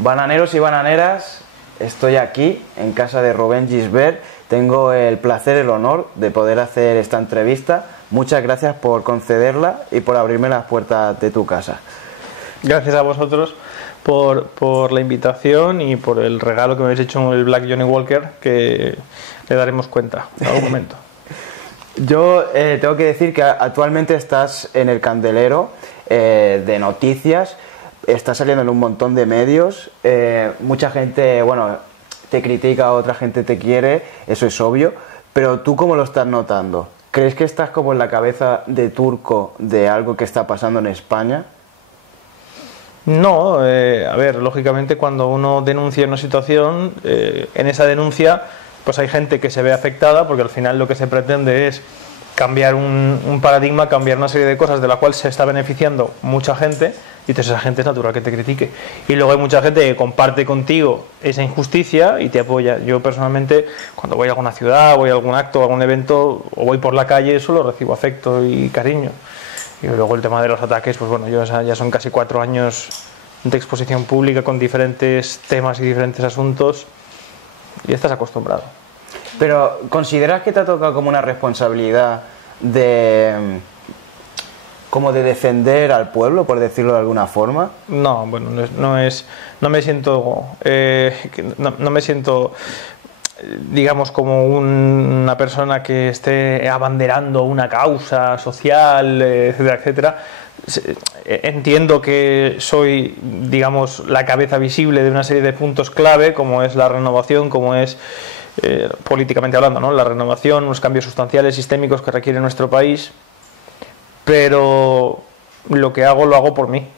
Bananeros y bananeras, estoy aquí en casa de Rubén Gisbert. Tengo el placer, el honor de poder hacer esta entrevista. Muchas gracias por concederla y por abrirme las puertas de tu casa. Gracias a vosotros por la invitación y por el regalo que me habéis hecho en el Black Johnny Walker, que le daremos cuenta en algún momento. Yo tengo que decir que actualmente estás en el candelero de noticias, estás saliendo en un montón de medios, mucha gente, bueno, te critica, otra gente te quiere, eso es obvio, pero ¿tú cómo lo estás notando? ¿Crees que estás como en la cabeza de turco de algo que está pasando en España? No, a ver, lógicamente cuando uno denuncia una situación, en esa denuncia pues hay gente que se ve afectada, porque al final lo que se pretende es cambiar un paradigma, cambiar una serie de cosas de la cual se está beneficiando mucha gente, y entonces esa gente es natural que te critique. Y luego hay mucha gente que comparte contigo esa injusticia y te apoya. Yo personalmente, cuando voy a alguna ciudad, voy a algún acto, a algún evento, o voy por la calle, solo recibo afecto y cariño. Y luego el tema de los ataques, pues bueno, yo ya son casi 4 años de exposición pública con diferentes temas y diferentes asuntos, y estás acostumbrado. Pero ¿consideras que te ha tocado como una responsabilidad de defender al pueblo, por decirlo de alguna forma? No, bueno, no me siento digamos como una persona que esté abanderando una causa social, etcétera, etcétera. Entiendo que soy, digamos, la cabeza visible de una serie de puntos clave, como es la renovación, como es políticamente hablando, ¿no? La renovación, los cambios sustanciales, sistémicos que requiere nuestro país, pero lo que hago lo hago por mí,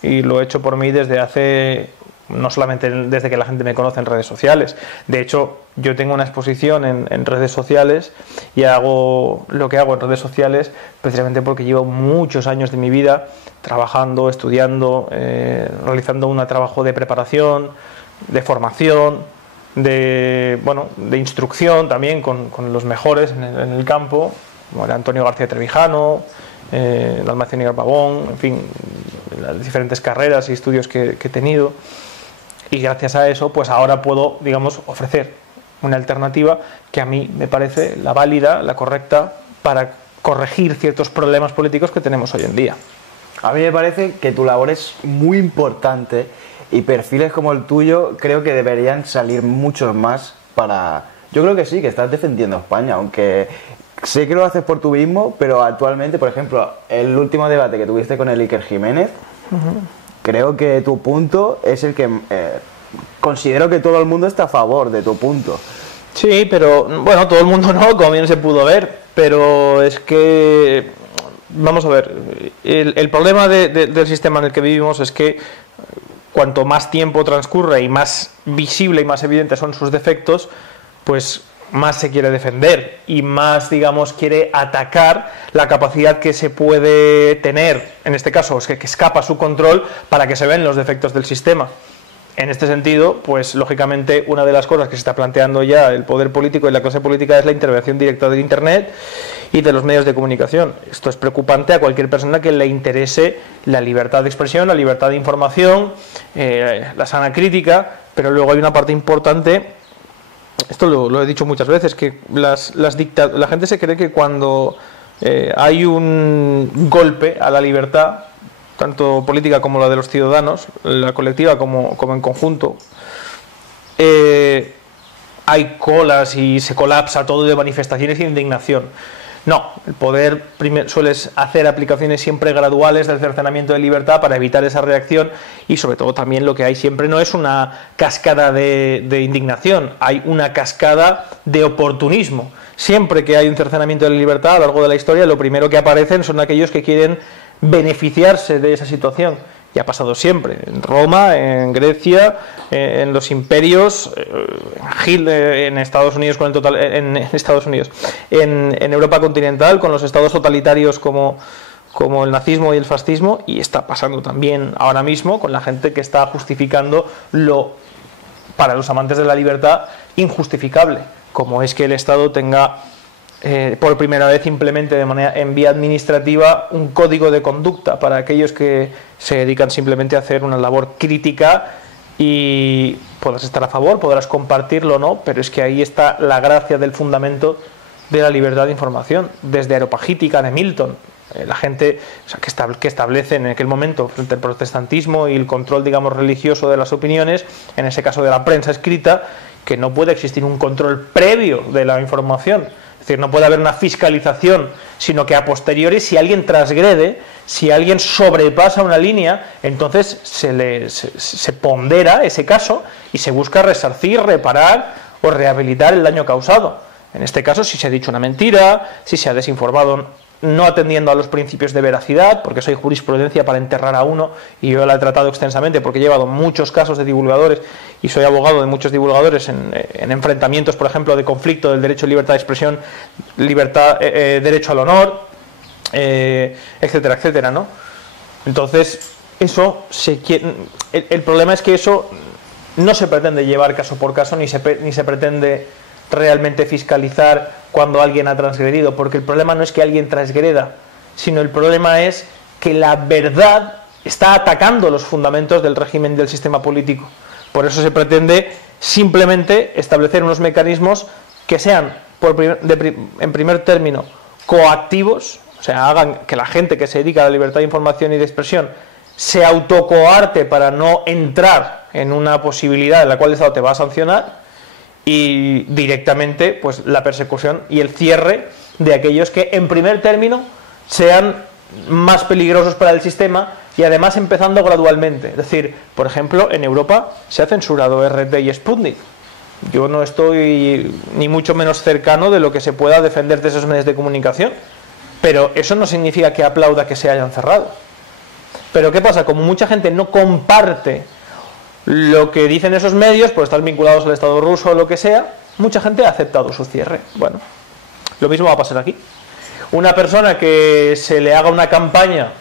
y lo he hecho por mí desde hace, no solamente desde que la gente me conoce en redes sociales. De hecho, yo tengo una exposición en redes sociales y hago lo que hago en redes sociales precisamente porque llevo muchos años de mi vida trabajando, estudiando, realizando un trabajo de preparación, de formación, de instrucción también con los mejores en el campo, como era Antonio García Trevijano, Dalmacio Nígar Pavón, en fin, las diferentes carreras y estudios que he tenido. Y gracias a eso, pues ahora puedo, digamos, ofrecer una alternativa que a mí me parece la válida, la correcta, para corregir ciertos problemas políticos que tenemos hoy en día. A mí me parece que tu labor es muy importante y perfiles como el tuyo creo que deberían salir muchos más para... Yo creo que sí, que estás defendiendo a España, aunque sé que lo haces por tú mismo, pero actualmente, por ejemplo, el último debate que tuviste con el Iker Jiménez, creo que tu punto es el que considero que todo el mundo está a favor de tu punto. Sí, pero bueno, todo el mundo no, como bien se pudo ver, pero es que, vamos a ver, el problema del sistema en el que vivimos es que cuanto más tiempo transcurre y más visible y más evidente son sus defectos, pues más se quiere defender y más, digamos, quiere atacar la capacidad que se puede tener, en este caso, es que escapa a su control, para que se vean los defectos del sistema. En este sentido, pues lógicamente una de las cosas que se está planteando ya el poder político y la clase política es la intervención directa del Internet y de los medios de comunicación. Esto es preocupante a cualquier persona que le interese la libertad de expresión, la libertad de información, la sana crítica, pero luego hay una parte importante. Esto lo he dicho muchas veces, que la gente se cree que cuando hay un golpe a la libertad, tanto política como la de los ciudadanos, la colectiva como en conjunto, hay colas y se colapsa todo de manifestaciones e indignación. No, el poder suele hacer aplicaciones siempre graduales del cercenamiento de libertad para evitar esa reacción, y sobre todo también lo que hay siempre no es una cascada de indignación, hay una cascada de oportunismo. Siempre que hay un cercenamiento de la libertad a lo largo de la historia, lo primero que aparecen son aquellos que quieren beneficiarse de esa situación. Y ha pasado siempre, en Roma, en Grecia, en los imperios, en Estados Unidos en Europa continental, con los estados totalitarios como el nazismo y el fascismo, y está pasando también ahora mismo con la gente que está justificando para los amantes de la libertad, injustificable, como es que el Estado tenga por primera vez implemente en vía administrativa un código de conducta para aquellos que se dedican simplemente a hacer una labor crítica y podrás estar a favor, podrás compartirlo o no, pero es que ahí está la gracia del fundamento de la libertad de información, desde Areopagítica de Milton. La gente, o sea, que establece en aquel momento frente al protestantismo y el control, digamos, religioso de las opiniones, en ese caso de la prensa escrita, que no puede existir un control previo de la información. Es decir, no puede haber una fiscalización, sino que a posteriori, si alguien transgrede, si alguien sobrepasa una línea, entonces se pondera ese caso y se busca resarcir, reparar o rehabilitar el daño causado. En este caso, si se ha dicho una mentira, si se ha desinformado no atendiendo a los principios de veracidad, porque soy jurisprudencia para enterrar a uno, y yo la he tratado extensamente porque he llevado muchos casos de divulgadores y soy abogado de muchos divulgadores en enfrentamientos, por ejemplo, de conflicto del derecho a libertad de expresión, libertad, derecho al honor, etcétera, etcétera, ¿no? Entonces, eso el problema es que eso no se pretende llevar caso por caso, ni se pretende realmente fiscalizar cuando alguien ha transgredido, porque el problema no es que alguien transgreda, sino el problema es que la verdad está atacando los fundamentos del régimen del sistema político. Por eso se pretende simplemente establecer unos mecanismos que sean, en primer término, coactivos, o sea, hagan que la gente que se dedica a la libertad de información y de expresión se autocoarte para no entrar en una posibilidad en la cual el Estado te va a sancionar, y directamente pues la persecución y el cierre de aquellos que en primer término sean más peligrosos para el sistema, y además empezando gradualmente. Es decir, por ejemplo, en Europa se ha censurado RT y Sputnik. Yo no estoy ni mucho menos cercano de lo que se pueda defender de esos medios de comunicación, pero eso no significa que aplauda que se hayan cerrado. Pero ¿qué pasa? Como mucha gente no comparte lo que dicen esos medios, por estar vinculados al Estado ruso o lo que sea, mucha gente ha aceptado su cierre. Bueno, lo mismo va a pasar aquí. Una persona que se le haga una campaña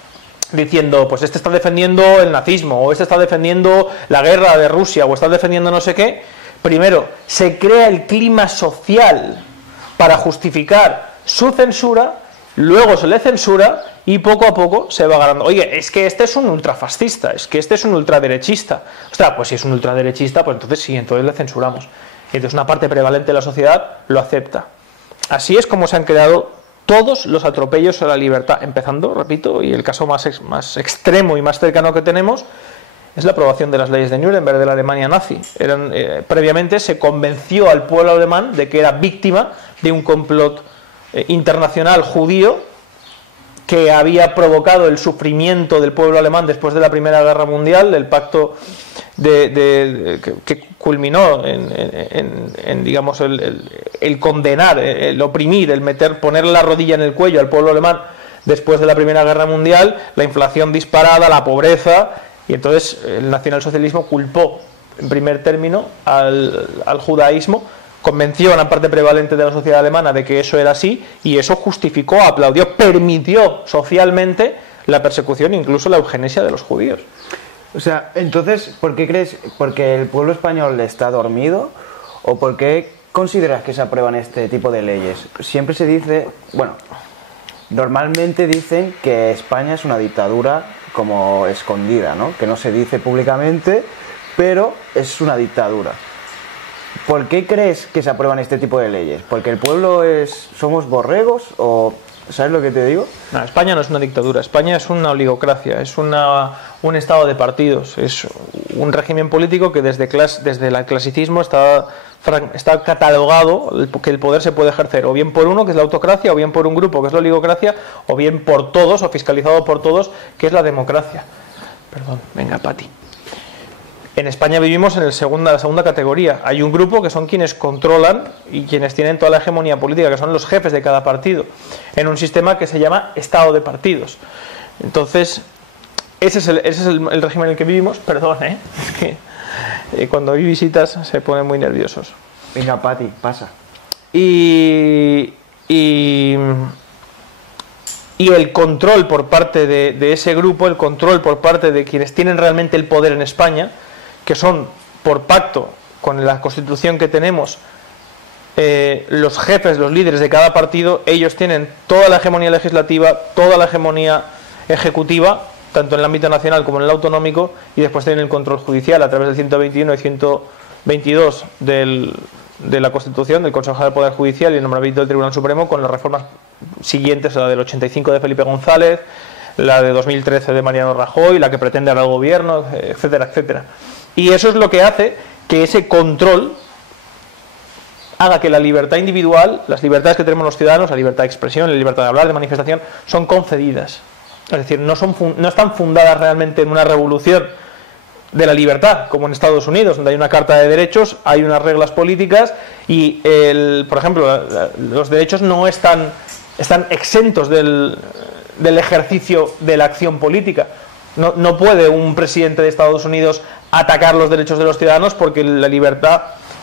diciendo, pues este está defendiendo el nazismo, o este está defendiendo la guerra de Rusia, o está defendiendo no sé qué, primero se crea el clima social para justificar su censura, luego se le censura y poco a poco se va ganando. Oye, es que este es un ultrafascista, es que este es un ultraderechista. Ostras, pues si es un ultraderechista, pues entonces sí, entonces le censuramos. Y entonces una parte prevalente de la sociedad lo acepta. Así es como se han creado todos los atropellos a la libertad, empezando, repito, y el caso más extremo y más cercano que tenemos es la aprobación de las leyes de Nuremberg de la Alemania nazi. Previamente se convenció al pueblo alemán de que era víctima de un complot internacional judío que había provocado el sufrimiento del pueblo alemán después de la Primera Guerra Mundial, el pacto que culminó en digamos el condenar, el oprimir, poner la rodilla en el cuello al pueblo alemán después de la Primera Guerra Mundial, la inflación disparada, la pobreza, y entonces el nacionalsocialismo culpó en primer término al judaísmo, convenció a una parte prevalente de la sociedad alemana de que eso era así, y eso justificó, aplaudió, permitió socialmente la persecución, incluso la eugenesia de los judíos. O sea, entonces, ¿por qué crees? ¿Porque el pueblo español está dormido? ¿O por qué consideras que se aprueban este tipo de leyes? Siempre se dice, bueno, normalmente dicen que España es una dictadura como escondida, ¿no? Que no se dice públicamente, pero es una dictadura. ¿Por qué crees que se aprueban este tipo de leyes? ¿Porque el pueblo somos borregos o sabes lo que te digo? No, España no es una dictadura, España es una oligocracia, es un estado de partidos, es un régimen político que desde el clasicismo está catalogado que el poder se puede ejercer o bien por uno, que es la autocracia, o bien por un grupo, que es la oligocracia, o bien por todos, o fiscalizado por todos, que es la democracia. Perdón, venga, Pati. En España vivimos en la segunda categoría. Hay un grupo que son quienes controlan y quienes tienen toda la hegemonía política, que son los jefes de cada partido, en un sistema que se llama Estado de partidos. Entonces, ese es el régimen en el que vivimos. Perdón, es que cuando hay visitas se ponen muy nerviosos. Venga, Pati, pasa. Y el control por parte de ese grupo, el control por parte de quienes tienen realmente el poder en España, que son, por pacto con la Constitución que tenemos, los jefes, los líderes de cada partido, ellos tienen toda la hegemonía legislativa, toda la hegemonía ejecutiva tanto en el ámbito nacional como en el autonómico, y después tienen el control judicial a través del 121 y 122 de la Constitución, del Consejo del Poder Judicial y el nombramiento del Tribunal Supremo, con las reformas siguientes, la del 85 de Felipe González, la de 2013 de Mariano Rajoy, la que pretende ahora el gobierno, etcétera, etcétera. Y eso es lo que hace que ese control haga que la libertad individual, las libertades que tenemos los ciudadanos, la libertad de expresión, la libertad de hablar, de manifestación, son concedidas. Es decir, no están fundadas realmente en una revolución de la libertad, como en Estados Unidos, donde hay una carta de derechos, hay unas reglas políticas y, por ejemplo, los derechos no están exentos del ejercicio de la acción política. No puede un presidente de Estados Unidos atacar los derechos de los ciudadanos porque la libertad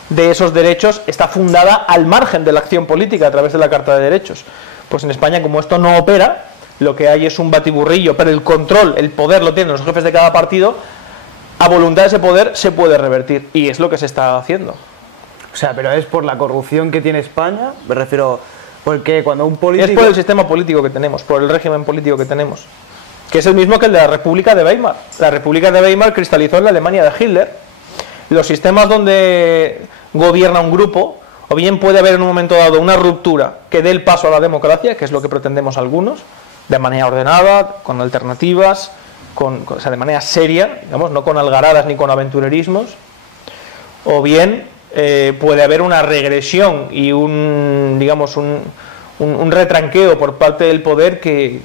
de esos derechos está fundada al margen de la acción política a través de la Carta de Derechos. Pues en España, como esto no opera, lo que hay es un batiburrillo, pero el control, el poder lo tienen los jefes de cada partido. A voluntad de ese poder se puede revertir, y es lo que se está haciendo. O sea, pero es por la corrupción que tiene España, me refiero, porque cuando un político... Es por el sistema político que tenemos, por el régimen político que tenemos, que es el mismo que el de la República de Weimar. La República de Weimar cristalizó en la Alemania de Hitler. Los sistemas donde gobierna un grupo, o bien puede haber en un momento dado una ruptura que dé el paso a la democracia, que es lo que pretendemos algunos, de manera ordenada, con alternativas, o sea, de manera seria, digamos, no con algaradas ni con aventurerismos, o bien puede haber una regresión y un retranqueo por parte del poder que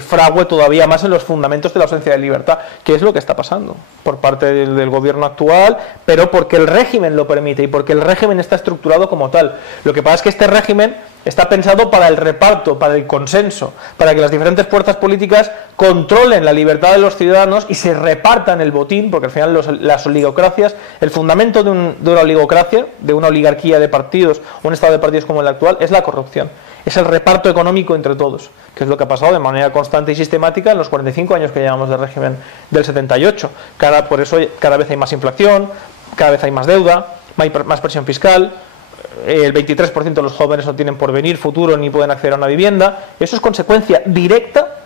frague todavía más en los fundamentos de la ausencia de libertad, que es lo que está pasando por parte del gobierno actual, pero porque el régimen lo permite y porque el régimen está estructurado como tal. Lo que pasa es que este régimen está pensado para el reparto, para el consenso, para que las diferentes fuerzas políticas controlen la libertad de los ciudadanos y se repartan el botín, porque al final las oligocracias, el fundamento de una oligocracia, de una oligarquía de partidos, un estado de partidos como el actual, es la corrupción. Es el reparto económico entre todos, que es lo que ha pasado de manera constante y sistemática en los 45 años que llevamos de régimen del 78. Por eso cada vez hay más inflación, cada vez hay más deuda, más presión fiscal, el 23% de los jóvenes no tienen porvenir, futuro, ni pueden acceder a una vivienda. Eso es consecuencia directa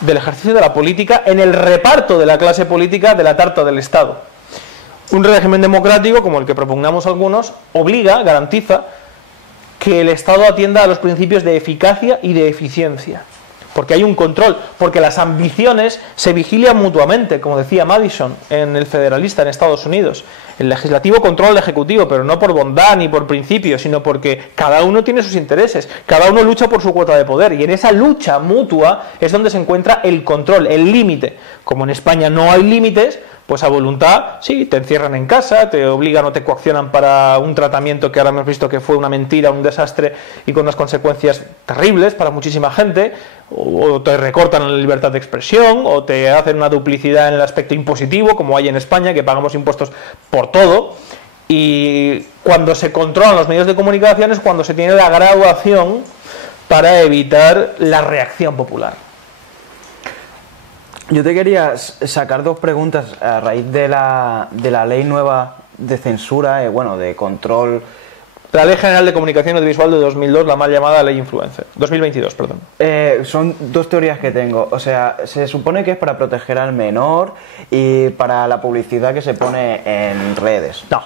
del ejercicio de la política en el reparto de la clase política de la tarta del Estado. Un régimen democrático, como el que propugnamos algunos, garantiza que el Estado atienda a los principios de eficacia y de eficiencia, porque hay un control, porque las ambiciones se vigilan mutuamente, como decía Madison en El Federalista en Estados Unidos. El legislativo controla al ejecutivo, pero no por bondad ni por principio, sino porque cada uno tiene sus intereses, cada uno lucha por su cuota de poder, y en esa lucha mutua es donde se encuentra el control, el límite. Como en España no hay límites, pues a voluntad, sí, te encierran en casa, te obligan o te coaccionan para un tratamiento que ahora hemos visto que fue una mentira, un desastre y con unas consecuencias terribles para muchísima gente, o te recortan la libertad de expresión, o te hacen una duplicidad en el aspecto impositivo, como hay en España, que pagamos impuestos por todo. Y cuando se controlan los medios de comunicación es cuando se tiene la graduación para evitar la reacción popular. Yo te quería sacar dos preguntas a raíz de la ley nueva de censura, de control. La Ley General de Comunicación Audiovisual de 2002, la mal llamada Ley Influencer. 2022, perdón. Son dos teorías que tengo. O sea, se supone que es para proteger al menor y para la publicidad que se pone en redes. No.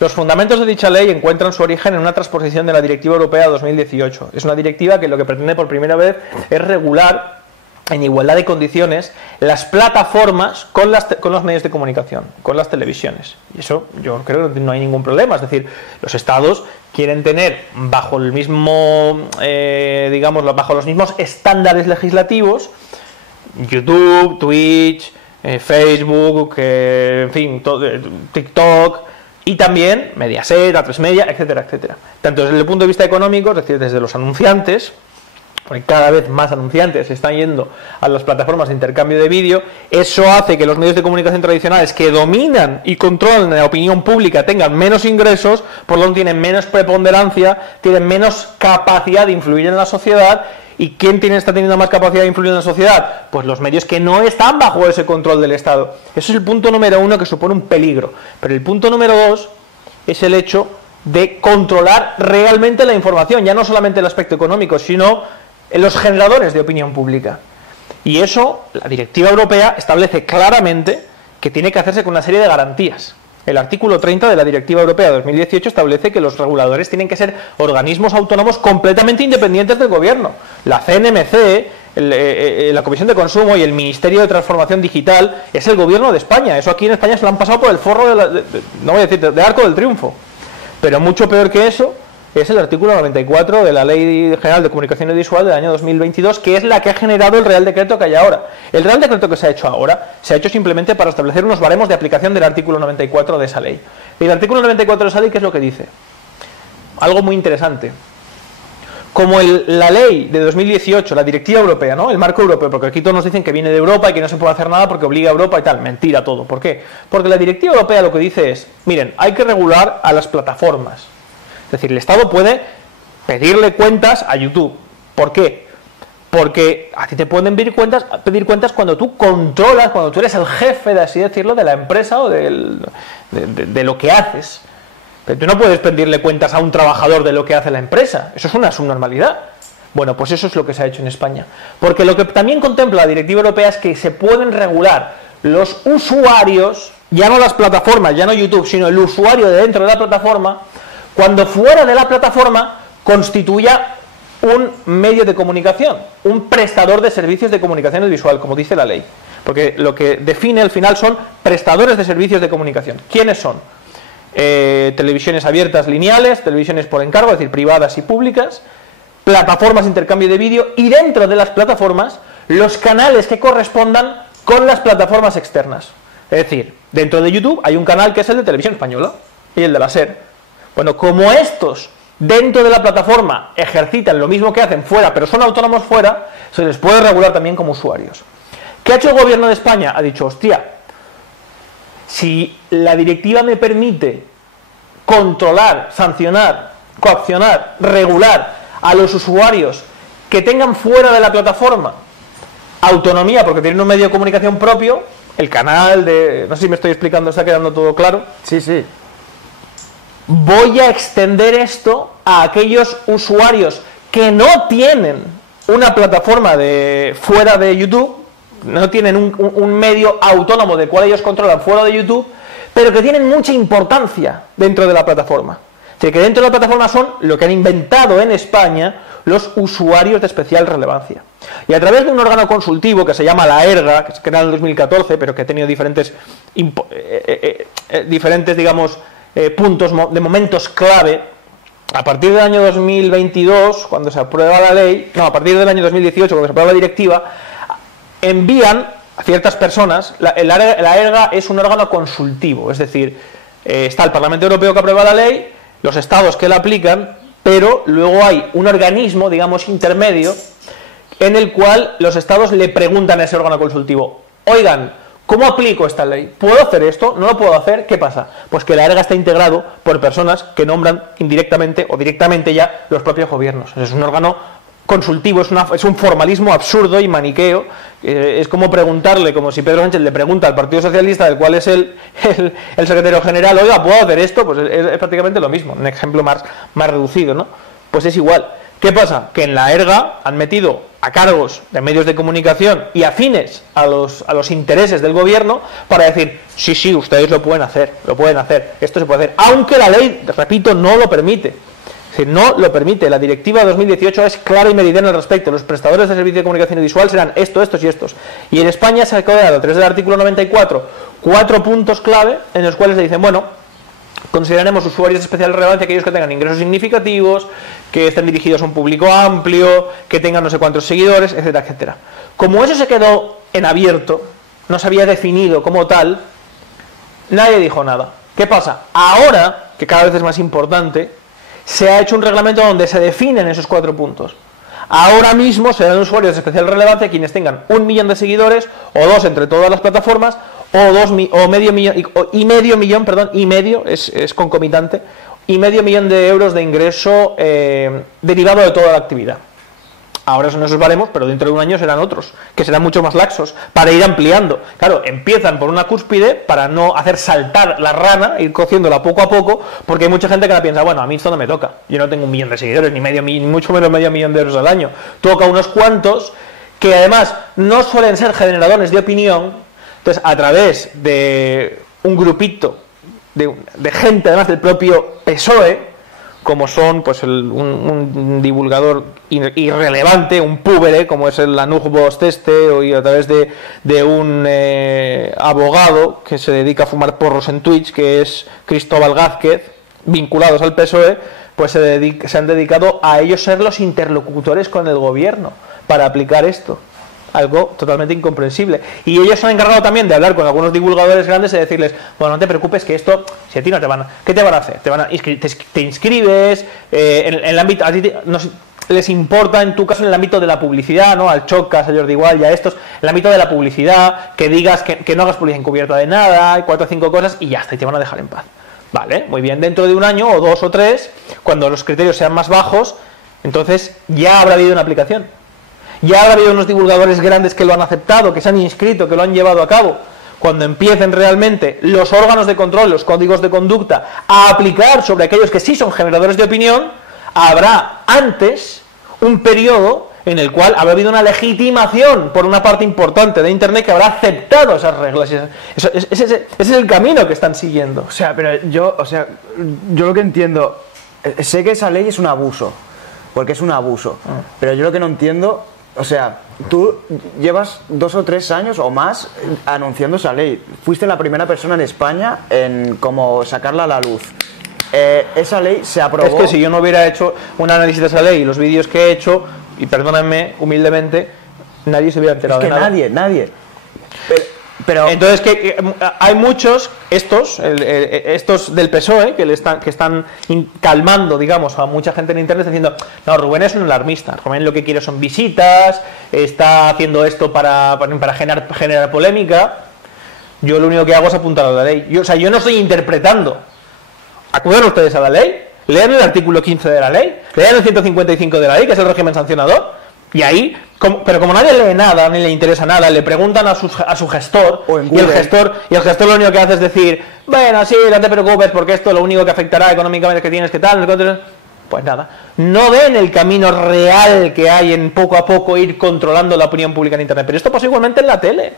Los fundamentos de dicha ley encuentran su origen en una transposición de la Directiva Europea 2018. Es una directiva que lo que pretende por primera vez es regular en igualdad de condiciones las plataformas con los medios de comunicación, con las televisiones. Y eso yo creo que no hay ningún problema. Es decir, los estados quieren tener bajo el mismo, bajo los mismos estándares legislativos, YouTube, Twitch, Facebook, en fin, TikTok, y también Mediaset, A3 Media, etcétera, etcétera. Tanto desde el punto de vista económico, es decir, desde los anunciantes, porque cada vez más anunciantes se están yendo a las plataformas de intercambio de vídeo. Eso hace que los medios de comunicación tradicionales, que dominan y controlan la opinión pública, tengan menos ingresos, por lo tanto tienen menos preponderancia, tienen menos capacidad de influir en la sociedad. ¿Y quién está teniendo más capacidad de influir en la sociedad? Pues los medios que no están bajo ese control del Estado. Eso es el punto número uno, que supone un peligro. Pero el punto número dos es el hecho de controlar realmente la información, ya no solamente el aspecto económico, sino los generadores de opinión pública. Y eso, la directiva europea establece claramente que tiene que hacerse con una serie de garantías. El artículo 30 de la Directiva Europea de 2018 establece que los reguladores tienen que ser organismos autónomos completamente independientes del gobierno. La CNMC, la Comisión de Consumo y el Ministerio de Transformación Digital es el gobierno de España. Eso aquí en España se lo han pasado por el forro no voy a decir, de Arco del Triunfo. Pero mucho peor que eso es el artículo 94 de la Ley General de Comunicación Audiovisual del año 2022, que es la que ha generado el Real Decreto que hay ahora. El Real Decreto que se ha hecho ahora se ha hecho simplemente para establecer unos baremos de aplicación del artículo 94 de esa ley. Y el artículo 94 de esa ley, ¿qué es lo que dice? Algo muy interesante. Como la ley de 2018, la directiva europea, ¿no? El marco europeo, porque aquí todos nos dicen que viene de Europa y que no se puede hacer nada porque obliga a Europa y tal. Mentira todo. ¿Por qué? Porque la directiva europea lo que dice es, miren, hay que regular a las plataformas. Es decir, el Estado puede pedirle cuentas a YouTube. ¿Por qué? Porque a ti te pueden pedir cuentas cuando tú controlas, cuando tú eres el jefe, de así decirlo, de la empresa o de lo que haces. Pero tú no puedes pedirle cuentas a un trabajador de lo que hace la empresa. Eso es una subnormalidad. Bueno, pues eso es lo que se ha hecho en España. Porque lo que también contempla la directiva europea es que se pueden regular los usuarios, ya no las plataformas, ya no YouTube, sino el usuario de dentro de la plataforma, cuando fuera de la plataforma constituya un medio de comunicación, un prestador de servicios de comunicación audiovisual, como dice la ley. Porque lo que define al final son prestadores de servicios de comunicación. ¿Quiénes son? Televisiones abiertas lineales, televisiones por encargo, es decir, privadas y públicas, plataformas de intercambio de vídeo y dentro de las plataformas los canales que correspondan con las plataformas externas. Es decir, dentro de YouTube hay un canal que es el de Televisión Española y el de la SER. Bueno, como estos dentro de la plataforma ejercitan lo mismo que hacen fuera, pero son autónomos fuera, se les puede regular también como usuarios. ¿Qué ha hecho el gobierno de España? Ha dicho, hostia, si la directiva me permite controlar, sancionar, coaccionar, regular a los usuarios que tengan fuera de la plataforma autonomía porque tienen un medio de comunicación propio, el canal de... no sé si me estoy explicando, está quedando todo claro. Sí, sí. Voy a extender esto a aquellos usuarios que no tienen una plataforma de fuera de YouTube, no tienen un medio autónomo del cual ellos controlan fuera de YouTube, pero que tienen mucha importancia dentro de la plataforma. Es decir, que dentro de la plataforma son lo que han inventado en España los usuarios de especial relevancia. Y a través de un órgano consultivo que se llama la ERGA, que se creó en el 2014, pero que ha tenido diferentes digamos, puntos de momentos clave, a partir del año 2022, cuando se aprueba la ley, no, a partir del año 2018, cuando se aprueba la directiva, envían a ciertas personas, la ERGA es un órgano consultivo, es decir, está el Parlamento Europeo que aprueba la ley, los estados que la aplican, pero luego hay un organismo, digamos, intermedio, en el cual los estados le preguntan a ese órgano consultivo, oigan, ¿cómo aplico esta ley? ¿Puedo hacer esto? ¿No lo puedo hacer? ¿Qué pasa? Pues que la ERGA está integrado por personas que nombran indirectamente o directamente ya los propios gobiernos. Es un órgano consultivo, es un formalismo absurdo y maniqueo. Es como preguntarle, como si Pedro Sánchez le pregunta al Partido Socialista, del cual es el secretario general, oiga, ¿puedo hacer esto? Pues es prácticamente lo mismo, un ejemplo más reducido, ¿no? Pues es igual. ¿Qué pasa? Que en la ERGA han metido a cargos de medios de comunicación y afines a los intereses del gobierno para decir, sí, ustedes lo pueden hacer, esto se puede hacer, aunque la ley, repito, no lo permite. Es decir, no lo permite. La directiva 2018 es clara y meridiana al respecto. Los prestadores de servicio de comunicación visual serán estos y estos. Y en España se ha quedado, a través del artículo 94, 4 puntos clave en los cuales le dicen, bueno, consideraremos usuarios de especial relevancia aquellos que tengan ingresos significativos, que estén dirigidos a un público amplio, que tengan no sé cuántos seguidores, etcétera, etcétera. Como eso se quedó en abierto, no se había definido como tal, nadie dijo nada. ¿Qué pasa? Ahora, que cada vez es más importante, se ha hecho un reglamento donde se definen esos 4 puntos. Ahora mismo serán usuarios de especial relevancia quienes tengan 1 millón de seguidores, o 2 entre todas las plataformas, o medio millón, es concomitante, y medio millón de euros de ingreso derivado de toda la actividad. Ahora son esos baremos, pero dentro de un año serán otros, que serán mucho más laxos, para ir ampliando. Claro, empiezan por una cúspide para no hacer saltar la rana, ir cociéndola poco a poco, porque hay mucha gente que la piensa, bueno, a mí esto no me toca, yo no tengo 1 millón de seguidores, ni mucho menos medio millón de euros al año, toca unos cuantos que además no suelen ser generadores de opinión. Entonces, a través de un grupito de gente, además del propio PSOE, como son pues un divulgador irrelevante, un púbere, como es el Anuj Bosteste, y a través de un abogado que se dedica a fumar porros en Twitch, que es Cristóbal Gázquez, vinculados al PSOE, pues se han dedicado a ellos ser los interlocutores con el gobierno para aplicar esto. Algo totalmente incomprensible. Y ellos se han encargado también de hablar con algunos divulgadores grandes y decirles, bueno, no te preocupes que esto, si a ti no te van a... ¿Qué te van a hacer? Te inscribes, en el ámbito... A ti les importa, en tu caso, en el ámbito de la publicidad, ¿no? Al Chocas, a Jordi Wild y a estos, en el ámbito de la publicidad, que digas que no hagas publicidad encubierta de nada, hay 4 o 5 cosas y ya está, y te van a dejar en paz. Vale, muy bien, dentro de un año, o 2 o 3, cuando los criterios sean más bajos, entonces ya habrá habido una aplicación. Ya habrá habido unos divulgadores grandes que lo han aceptado, que se han inscrito, que lo han llevado a cabo. Cuando empiecen realmente los órganos de control, los códigos de conducta, a aplicar sobre aquellos que sí son generadores de opinión, habrá antes un periodo en el cual habrá habido una legitimación por una parte importante de Internet que habrá aceptado esas reglas. Ese es el camino que están siguiendo. O sea, pero yo lo que entiendo, sé que esa ley es un abuso, porque es un abuso, pero yo lo que no entiendo... O sea, tú llevas 2 o 3 años o más anunciando esa ley. Fuiste la primera persona en España en como sacarla a la luz. Esa ley se aprobó... Es que si yo no hubiera hecho un análisis de esa ley y los vídeos que he hecho, y perdónenme humildemente, nadie se hubiera enterado de nada. Nadie. Pero entonces que hay muchos, estos del PSOE, que están calmando, digamos, a mucha gente en Internet diciendo, no, Rubén es un alarmista, Rubén lo que quiere son visitas, está haciendo esto para generar polémica. Yo lo único que hago es apuntar a la ley. Yo no estoy interpretando. Acuden ustedes a la ley, lean el artículo 15 de la ley, lean el 155 de la ley, que es el régimen sancionador, y ahí, pero como nadie lee nada, ni le interesa nada, le preguntan a su gestor, y el gestor lo único que hace es decir, bueno, sí, no te preocupes, porque esto lo único que afectará económicamente es que tienes que tal, pues nada, no ven el camino real que hay en poco a poco ir controlando la opinión pública en Internet. Pero esto pasó igualmente en la tele.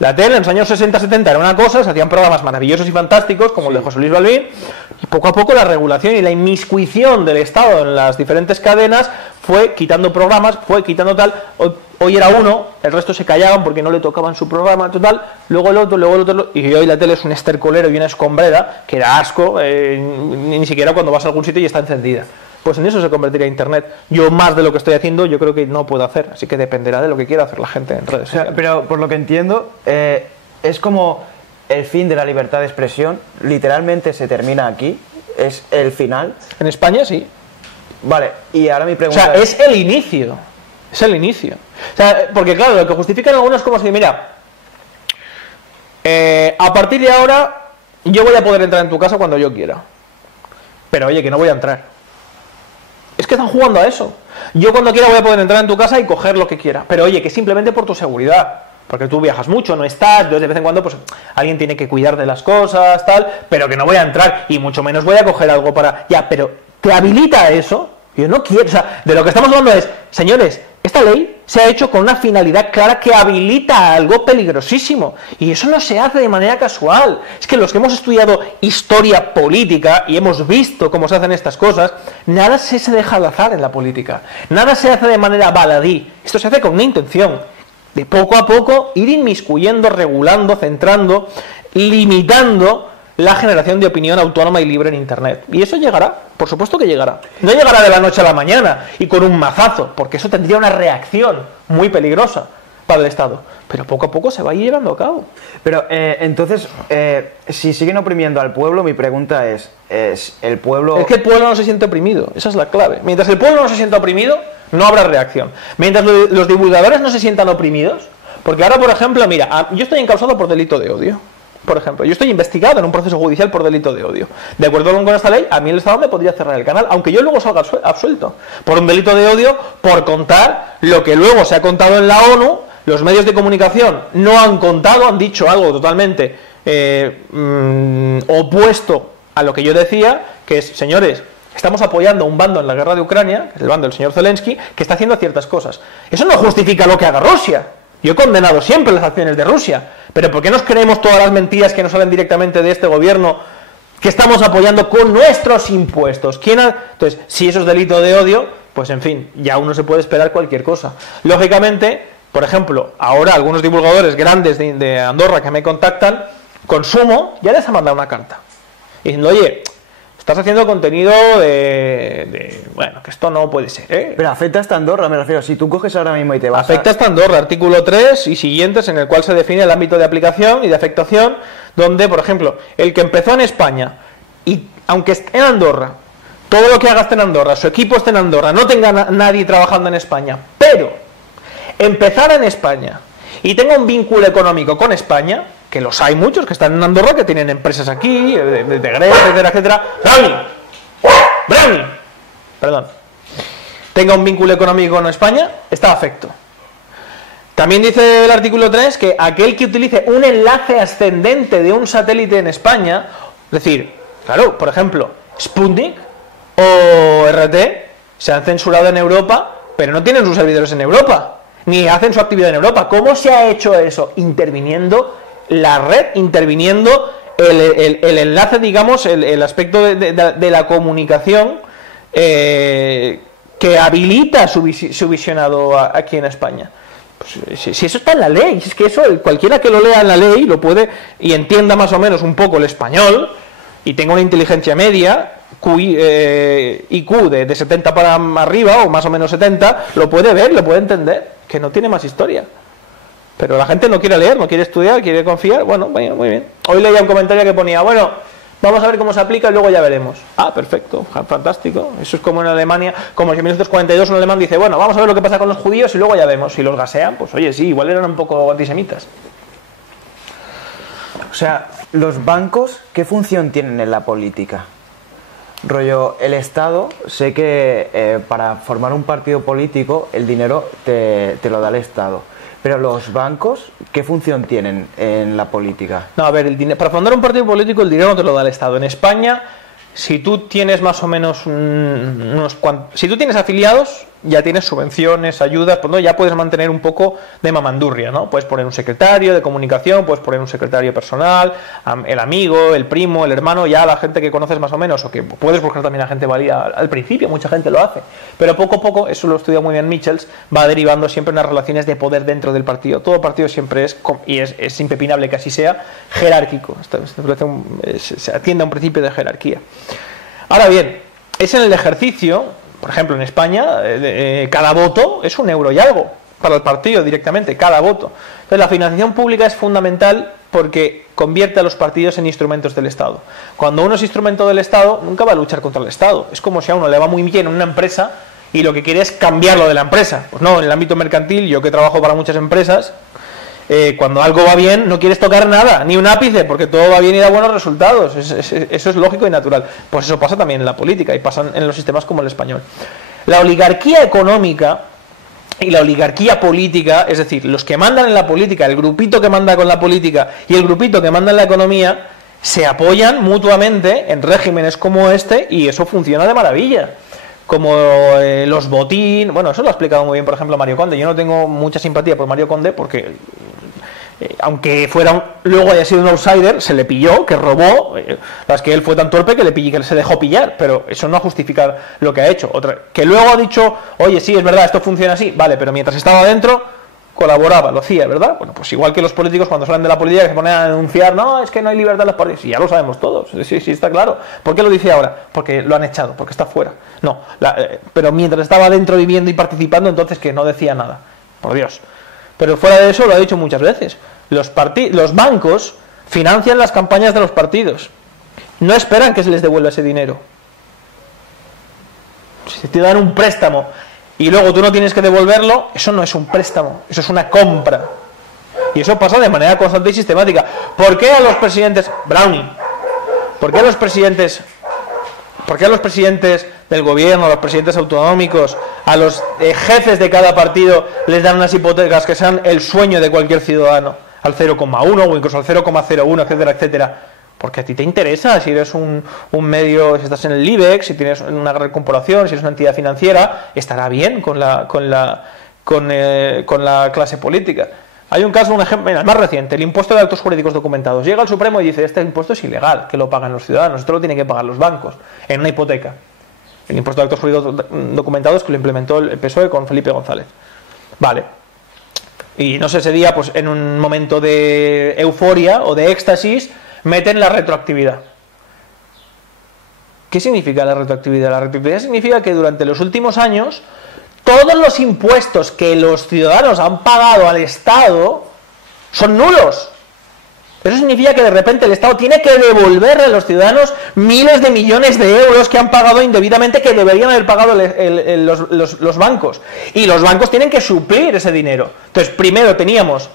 La tele en los años 60-70 era una cosa, se hacían programas maravillosos y fantásticos, como el de José Luis Balbín, y poco a poco la regulación y la inmiscuición del Estado en las diferentes cadenas fue quitando programas, fue quitando tal. Hoy era uno, el resto se callaban porque no le tocaban su programa, total, luego el otro, y hoy la tele es un estercolero y una escombrera, que da asco, ni siquiera cuando vas a algún sitio y está encendida. Pues en eso se convertiría Internet. Yo más de lo que estoy haciendo, yo creo que no puedo hacer, así que dependerá de lo que quiera hacer la gente en redes sociales. Pero por lo que entiendo, es como el fin de la libertad de expresión, literalmente se termina aquí, es el final. En España sí. Vale, y ahora mi pregunta es el inicio. Es el inicio. O sea, porque claro, lo que justifican algunos es como si, mira, a partir de ahora yo voy a poder entrar en tu casa cuando yo quiera. Pero oye, que no voy a entrar. Es que están jugando a eso. Yo cuando quiera voy a poder entrar en tu casa y coger lo que quiera. Pero oye, que simplemente por tu seguridad. Porque tú viajas mucho, no estás, entonces de vez en cuando pues alguien tiene que cuidar de las cosas, tal, pero que no voy a entrar y mucho menos voy a coger algo para... Ya, pero ¿te habilita eso? Yo no quiero, o sea, de lo que estamos hablando es, señores, esta ley se ha hecho con una finalidad clara que habilita algo peligrosísimo. Y eso no se hace de manera casual. Es que los que hemos estudiado historia política y hemos visto cómo se hacen estas cosas, nada se deja al azar en la política. Nada se hace de manera baladí. Esto se hace con una intención. De poco a poco ir inmiscuyendo, regulando, centrando, limitando la generación de opinión autónoma y libre en Internet. Y eso llegará, por supuesto que llegará. No llegará de la noche a la mañana y con un mazazo, porque eso tendría una reacción muy peligrosa para el Estado. Pero poco a poco se va a ir llevando a cabo. Pero entonces, si siguen oprimiendo al pueblo, mi pregunta es ¿el pueblo...? Es que el pueblo no se siente oprimido, esa es la clave. Mientras el pueblo no se sienta oprimido, no habrá reacción. Mientras los divulgadores no se sientan oprimidos, porque ahora, por ejemplo, mira, yo estoy encausado por delito de odio. Por ejemplo, yo estoy investigado en un proceso judicial por delito de odio. De acuerdo con esta ley, a mí el Estado me podría cerrar el canal, aunque yo luego salga absuelto. Por un delito de odio, por contar lo que luego se ha contado en la ONU, los medios de comunicación no han contado, han dicho algo totalmente opuesto a lo que yo decía, que es, señores, estamos apoyando a un bando en la guerra de Ucrania, el bando del señor Zelensky, que está haciendo ciertas cosas. Eso no justifica lo que haga Rusia. Yo he condenado siempre las acciones de Rusia, pero ¿por qué nos creemos todas las mentiras que nos salen directamente de este gobierno que estamos apoyando con nuestros impuestos? Entonces, si eso es delito de odio, pues en fin, ya uno se puede esperar cualquier cosa. Lógicamente, por ejemplo, ahora algunos divulgadores grandes de Andorra que me contactan, Consumo ya les ha mandado una carta diciendo, oye, estás haciendo contenido bueno, que esto no puede ser, ¿eh? Pero afecta hasta Andorra, me refiero. Si tú coges ahora mismo y te vas afecta hasta Andorra, artículo 3 y siguientes, en el cual se define el ámbito de aplicación y de afectación, donde, por ejemplo, el que empezó en España y aunque esté en Andorra, todo lo que haga esté en Andorra, su equipo esté en Andorra, no tenga nadie trabajando en España, pero empezara en España y tenga un vínculo económico con España, que los hay muchos que están en Andorra, que tienen empresas aquí, de Grecia, etcétera, etcétera. Brownie, perdón, tenga un vínculo económico con España, está afecto. También dice el artículo 3 que aquel que utilice un enlace ascendente de un satélite en España, es decir, claro, por ejemplo, Sputnik o RT se han censurado en Europa, pero no tienen sus servidores en Europa, ni hacen su actividad en Europa. ¿Cómo se ha hecho eso? Interviniendo la red, interviniendo el enlace, digamos, el aspecto de la comunicación que habilita su visionado aquí en España. Pues, si eso está en la ley, es que eso cualquiera que lo lea en la ley lo puede y entienda más o menos un poco el español y tenga una inteligencia media, IQ de 70 para arriba o más o menos 70, lo puede ver, lo puede entender, que no tiene más historia. Pero la gente no quiere leer, no quiere estudiar, quiere confiar. Bueno, muy bien. Hoy leía un comentario que ponía, bueno, vamos a ver cómo se aplica y luego ya veremos. Ah, perfecto, fantástico. Eso es como en Alemania, como en 1942 un alemán dice, bueno, vamos a ver lo que pasa con los judíos y luego ya vemos. Si los gasean, pues oye, sí, igual eran un poco antisemitas. O sea, los bancos, ¿qué función tienen en la política? Rollo, el Estado, sé que para formar un partido político el dinero te lo da el Estado. Pero los bancos, ¿qué función tienen en la política? No, a ver, el dinero, para fundar un partido político el dinero no te lo da el Estado. En España, si tú tienes más o menos si tú tienes afiliados, ya tienes subvenciones, ayudas, pues no, ya puedes mantener un poco de mamandurria, ¿no? Puedes poner un secretario de comunicación, puedes poner un secretario personal, el amigo, el primo, el hermano, ya la gente que conoces más o menos, o que puedes buscar también a gente válida al principio, mucha gente lo hace, pero poco a poco, eso lo estudia muy bien Michels, va derivando siempre unas relaciones de poder dentro del partido. Todo partido siempre es, y es impepinable que así sea, jerárquico, se atiende a un principio de jerarquía. Ahora bien, es en el ejercicio. Por ejemplo, en España, cada voto es €1 y algo para el partido directamente, cada voto. Entonces, la financiación pública es fundamental porque convierte a los partidos en instrumentos del Estado. Cuando uno es instrumento del Estado, nunca va a luchar contra el Estado. Es como si a uno le va muy bien en una empresa y lo que quiere es cambiarlo de la empresa. Pues no, en el ámbito mercantil, yo que trabajo para muchas empresas, cuando algo va bien no quieres tocar nada, ni un ápice, porque todo va bien y da buenos resultados. Eso es lógico y natural. Pues eso pasa también en la política y pasa en los sistemas como el español. La oligarquía económica y la oligarquía política, es decir, los que mandan en la política, el grupito que manda con la política y el grupito que manda en la economía, se apoyan mutuamente en regímenes como este y eso funciona de maravilla. Como los botín, bueno, eso lo ha explicado muy bien, por ejemplo, Mario Conde. Yo no tengo mucha simpatía por Mario Conde porque, aunque luego haya sido un outsider, se le pilló, que robó, es que él fue tan torpe que se dejó pillar, pero eso no justifica lo que ha hecho. Que luego ha dicho, oye, sí, es verdad, esto funciona así, vale, pero mientras estaba dentro, colaboraba, lo hacía, ¿verdad? Bueno, pues igual que los políticos cuando salen de la política que se ponen a denunciar, no, es que no hay libertad en los partidos, y ya lo sabemos todos, sí, está claro. ¿Por qué lo dice ahora? Porque lo han echado, porque está fuera. No, pero mientras estaba dentro viviendo y participando, entonces que no decía nada, por Dios. Pero fuera de eso, lo ha dicho muchas veces, los bancos financian las campañas de los partidos, no esperan que se les devuelva ese dinero. Si te dan un préstamo y luego tú no tienes que devolverlo, eso no es un préstamo, eso es una compra. Y eso pasa de manera constante y sistemática. ¿Por qué a los presidentes, Brownie, por qué a los presidentes del gobierno, a los presidentes autonómicos, a los jefes de cada partido les dan unas hipotecas que sean el sueño de cualquier ciudadano, al 0,1 o incluso al 0,01, etcétera, etcétera? porque a ti te interesa, si eres un medio, si estás en el IBEX, si tienes una gran corporación, si eres una entidad financiera, estará bien con la clase política. Hay un caso, un ejemplo, mira, el más reciente, el impuesto de actos jurídicos documentados. Llega el Supremo y dice, este impuesto es ilegal, que lo pagan los ciudadanos, esto lo tienen que pagar los bancos, en una hipoteca. El impuesto de actos jurídicos documentados que lo implementó el PSOE con Felipe González. Vale. Y no sé, ese día, pues en un momento de euforia o de éxtasis, meten la retroactividad. ¿Qué significa la retroactividad? La retroactividad significa que durante los últimos años todos los impuestos que los ciudadanos han pagado al Estado son nulos. Eso significa que de repente el Estado tiene que devolverle a los ciudadanos miles de millones de euros que han pagado indebidamente, que deberían haber pagado los bancos. Y los bancos tienen que suplir ese dinero. Entonces, primero teníamos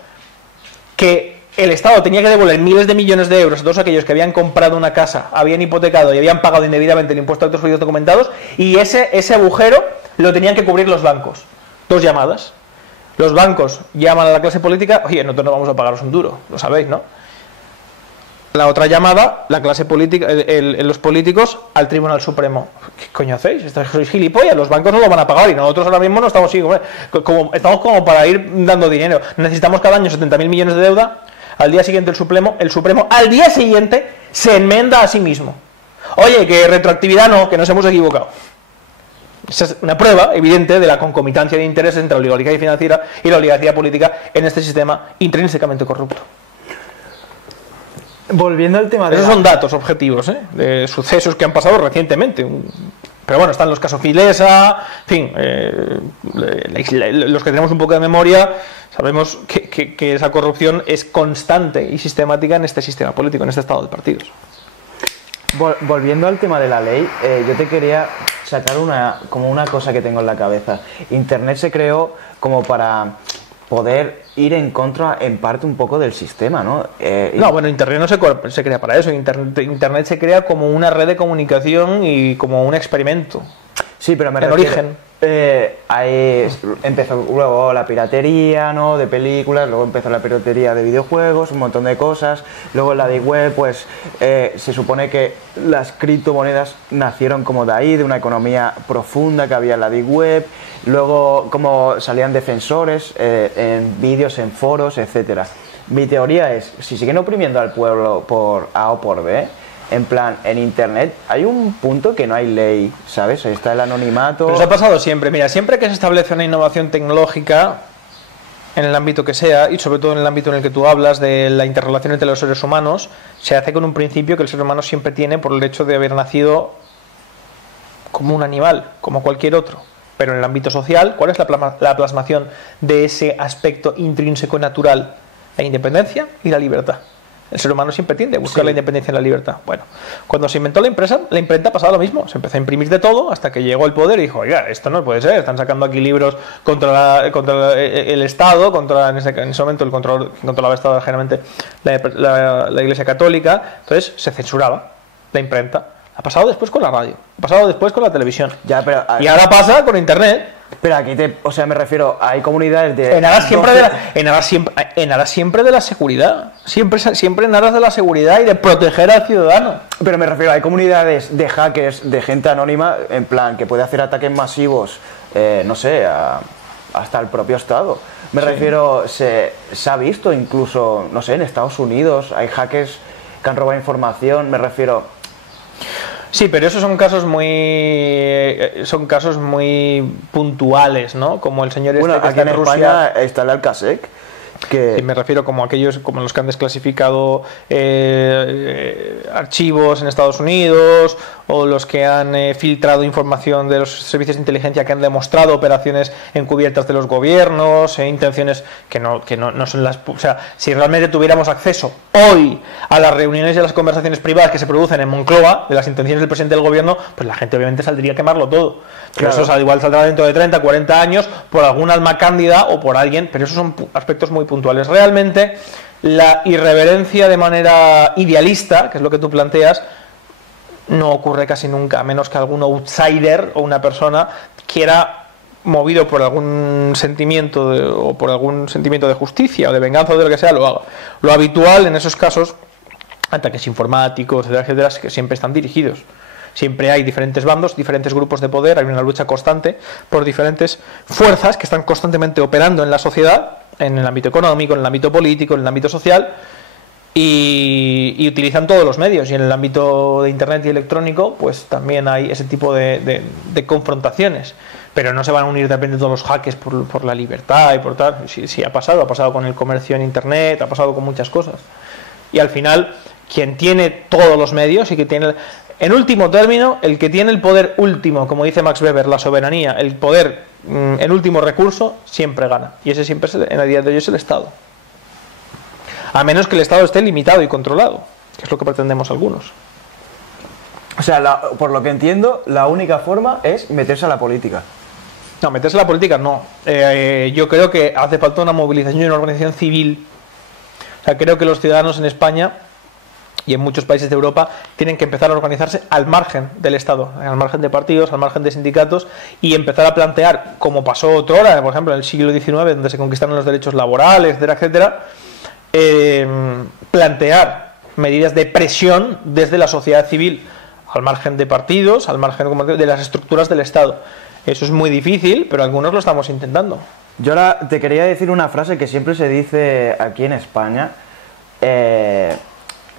que el Estado tenía que devolver miles de millones de euros a todos aquellos que habían comprado una casa, habían hipotecado y habían pagado indebidamente el impuesto de actos jurídicos documentados, y ese agujero lo tenían que cubrir los bancos. 2 llamadas. Los bancos llaman a la clase política, oye, nosotros no vamos a pagaros un duro, lo sabéis, ¿no? La otra llamada, la clase política, los políticos al Tribunal Supremo. ¿Qué coño hacéis? Sois gilipollas, los bancos no lo van a pagar y nosotros ahora mismo no estamos así, estamos como para ir dando dinero. Necesitamos cada año 70.000 millones de deuda. Al día siguiente el Supremo al día siguiente se enmenda a sí mismo. Oye, que retroactividad no, que nos hemos equivocado. Esa es una prueba evidente de la concomitancia de intereses entre la oligarquía financiera y la oligarquía política en este sistema intrínsecamente corrupto. Volviendo al tema de... Esos son datos objetivos, de sucesos que han pasado recientemente. Pero bueno, están los casos Filesa, en fin, los que tenemos un poco de memoria sabemos que esa corrupción es constante y sistemática en este sistema político, en este estado de partidos. Volviendo al tema de la ley, yo te quería sacar una cosa que tengo en la cabeza. Internet se creó como para poder ir en contra, en parte, un poco del sistema, ¿no? No, bueno, Internet no se crea para eso. Internet se crea como una red de comunicación y como un experimento. Sí, pero me refiero, origen. Ahí empezó luego la piratería, ¿no?, de películas, luego empezó la piratería de videojuegos, un montón de cosas. Luego la Deep Web, pues se supone que las criptomonedas nacieron como de ahí, de una economía profunda que había en la Deep Web. Luego como salían defensores en vídeos, en foros, etcétera. Mi teoría es, si siguen oprimiendo al pueblo por A o por B, en plan, en Internet hay un punto que no hay ley, ¿sabes? Está el anonimato... Pero eso ha pasado siempre. Mira, siempre que se establece una innovación tecnológica, en el ámbito que sea, y sobre todo en el ámbito en el que tú hablas de la interrelación entre los seres humanos, se hace con un principio que el ser humano siempre tiene por el hecho de haber nacido como un animal, como cualquier otro. Pero en el ámbito social, ¿cuál es la plasmación de ese aspecto intrínseco natural? La independencia y la libertad. El ser humano siempre tiende a buscar la independencia y la libertad. Bueno, cuando se inventó la imprenta pasaba lo mismo. Se empezó a imprimir de todo hasta que llegó el poder y dijo, oiga, esto no puede ser. Están sacando aquí libros contra el Estado, en ese momento el control controlaba el Estado, generalmente la Iglesia Católica. Entonces se censuraba la imprenta. Ha pasado después con la radio, ha pasado después con la televisión. Ya, pero, y ahora pasa con Internet. Pero aquí me refiero, hay comunidades de... En aras siempre de la seguridad. Siempre en aras de la seguridad y de proteger al ciudadano. Pero me refiero, hay comunidades de hackers, de gente anónima, en plan, que puede hacer ataques masivos, no sé, hasta el propio Estado. Me refiero, se ha visto incluso, no sé, en Estados Unidos hay hackers que han robado información, me refiero... Sí, pero esos son casos muy puntuales, ¿no? Como el señor bueno, que aquí está en Rusia. España está el Alcasec, que... Sí, me refiero como los que han desclasificado archivos en Estados Unidos, o los que han filtrado información de los servicios de inteligencia que han demostrado operaciones encubiertas de los gobiernos, intenciones que no son las... O sea, si realmente tuviéramos acceso hoy a las reuniones y a las conversaciones privadas que se producen en Moncloa, de las intenciones del presidente del gobierno, pues la gente obviamente saldría a quemarlo todo. Pero claro. Eso igual saldrá dentro de 30, 40 años por algún alma cándida o por alguien, pero esos son aspectos muy puntuales. Realmente la irreverencia de manera idealista, que es lo que tú planteas, no ocurre casi nunca, a menos que algún outsider o una persona quiera, movido por algún sentimiento de justicia o de venganza o de lo que sea, lo haga. Lo habitual en esos casos ataques informáticos, etcétera, etcétera, que siempre están dirigidos. Siempre hay diferentes bandos, diferentes grupos de poder, hay una lucha constante por diferentes fuerzas que están constantemente operando en la sociedad, en el ámbito económico, en el ámbito político, en el ámbito social, y utilizan todos los medios. Y en el ámbito de Internet y electrónico, pues también hay ese tipo de confrontaciones. Pero no se van a unir de repente todos los jaques por la libertad y por tal. Sí, ha pasado con el comercio en Internet, ha pasado con muchas cosas. Y al final, quien tiene todos los medios y que tiene... En último término, el que tiene el poder último, como dice Max Weber, la soberanía, el poder en último recurso, siempre gana. Y ese siempre, en el día de hoy, es el Estado. A menos que el Estado esté limitado y controlado, que es lo que pretendemos algunos. O sea, por lo que entiendo, la única forma es meterse a la política. No, meterse a la política no. Yo creo que hace falta una movilización y una organización civil. O sea, creo que los ciudadanos en España y en muchos países de Europa tienen que empezar a organizarse al margen del Estado, al margen de partidos, al margen de sindicatos, y empezar a plantear, como pasó otrora, por ejemplo, en el siglo XIX, donde se conquistaron los derechos laborales, etcétera, etcétera, plantear medidas de presión desde la sociedad civil, al margen de partidos, al margen de las estructuras del Estado. Eso es muy difícil, pero algunos lo estamos intentando. Yo ahora te quería decir una frase que siempre se dice aquí en España.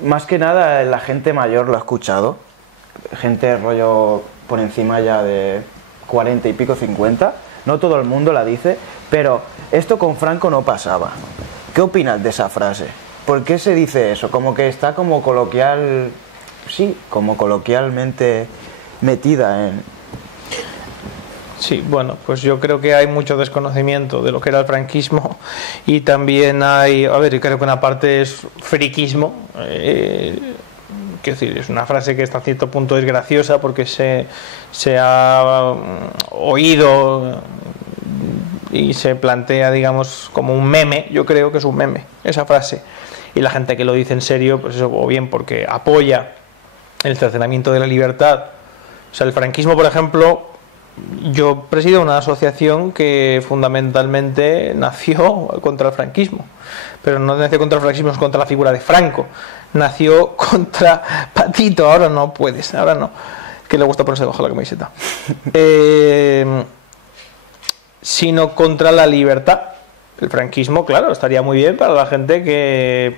Más que nada la gente mayor lo ha escuchado. Gente rollo por encima ya de 40 y pico, 50. No todo el mundo la dice, pero esto con Franco no pasaba. ¿Qué opinas de esa frase? ¿Por qué se dice eso? Como que está como coloquial... Sí, como coloquialmente metida en... Sí, bueno, pues yo creo que hay mucho desconocimiento de lo que era el franquismo, y también hay, a ver, yo creo que una parte es friquismo, quiero decir, es una frase que hasta cierto punto es graciosa porque se ha oído y se plantea, digamos, como un meme. Yo creo que es un meme esa frase, y la gente que lo dice en serio, pues eso, o bien porque apoya el cercenamiento de la libertad. O sea, el franquismo, por ejemplo, yo presido una asociación que fundamentalmente nació contra el franquismo, pero no nació contra el franquismo, es contra la figura de Franco. Nació contra Patito, ahora no puedes, ahora no, que le gusta ponerse debajo de la camiseta, sino contra la libertad. El franquismo, claro, estaría muy bien para la gente que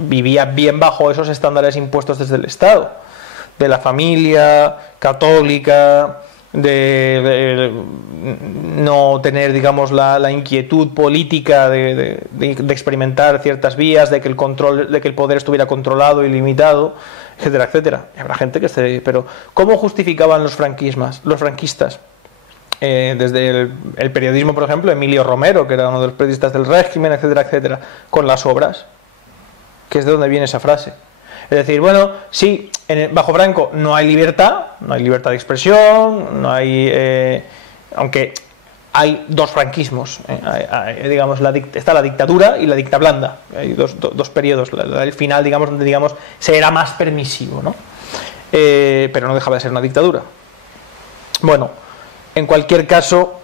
vivía bien bajo esos estándares impuestos desde el Estado, de la familia católica, de no tener, digamos, la inquietud política de experimentar ciertas vías, de que el poder estuviera controlado y limitado, etcétera, etcétera. Y habrá gente que esté... Pero ¿cómo justificaban los franquistas? Desde el periodismo, por ejemplo, Emilio Romero, que era uno de los periodistas del régimen, etcétera, etcétera, con las obras, que es de donde viene esa frase. Es decir, bueno, sí, bajo Franco no hay libertad de expresión, no hay, aunque hay dos franquismos, digamos, está la dictadura y la dicta blanda, hay dos periodos, el final, digamos, donde, digamos, se era más permisivo, ¿no? Pero no dejaba de ser una dictadura. Bueno, en cualquier caso,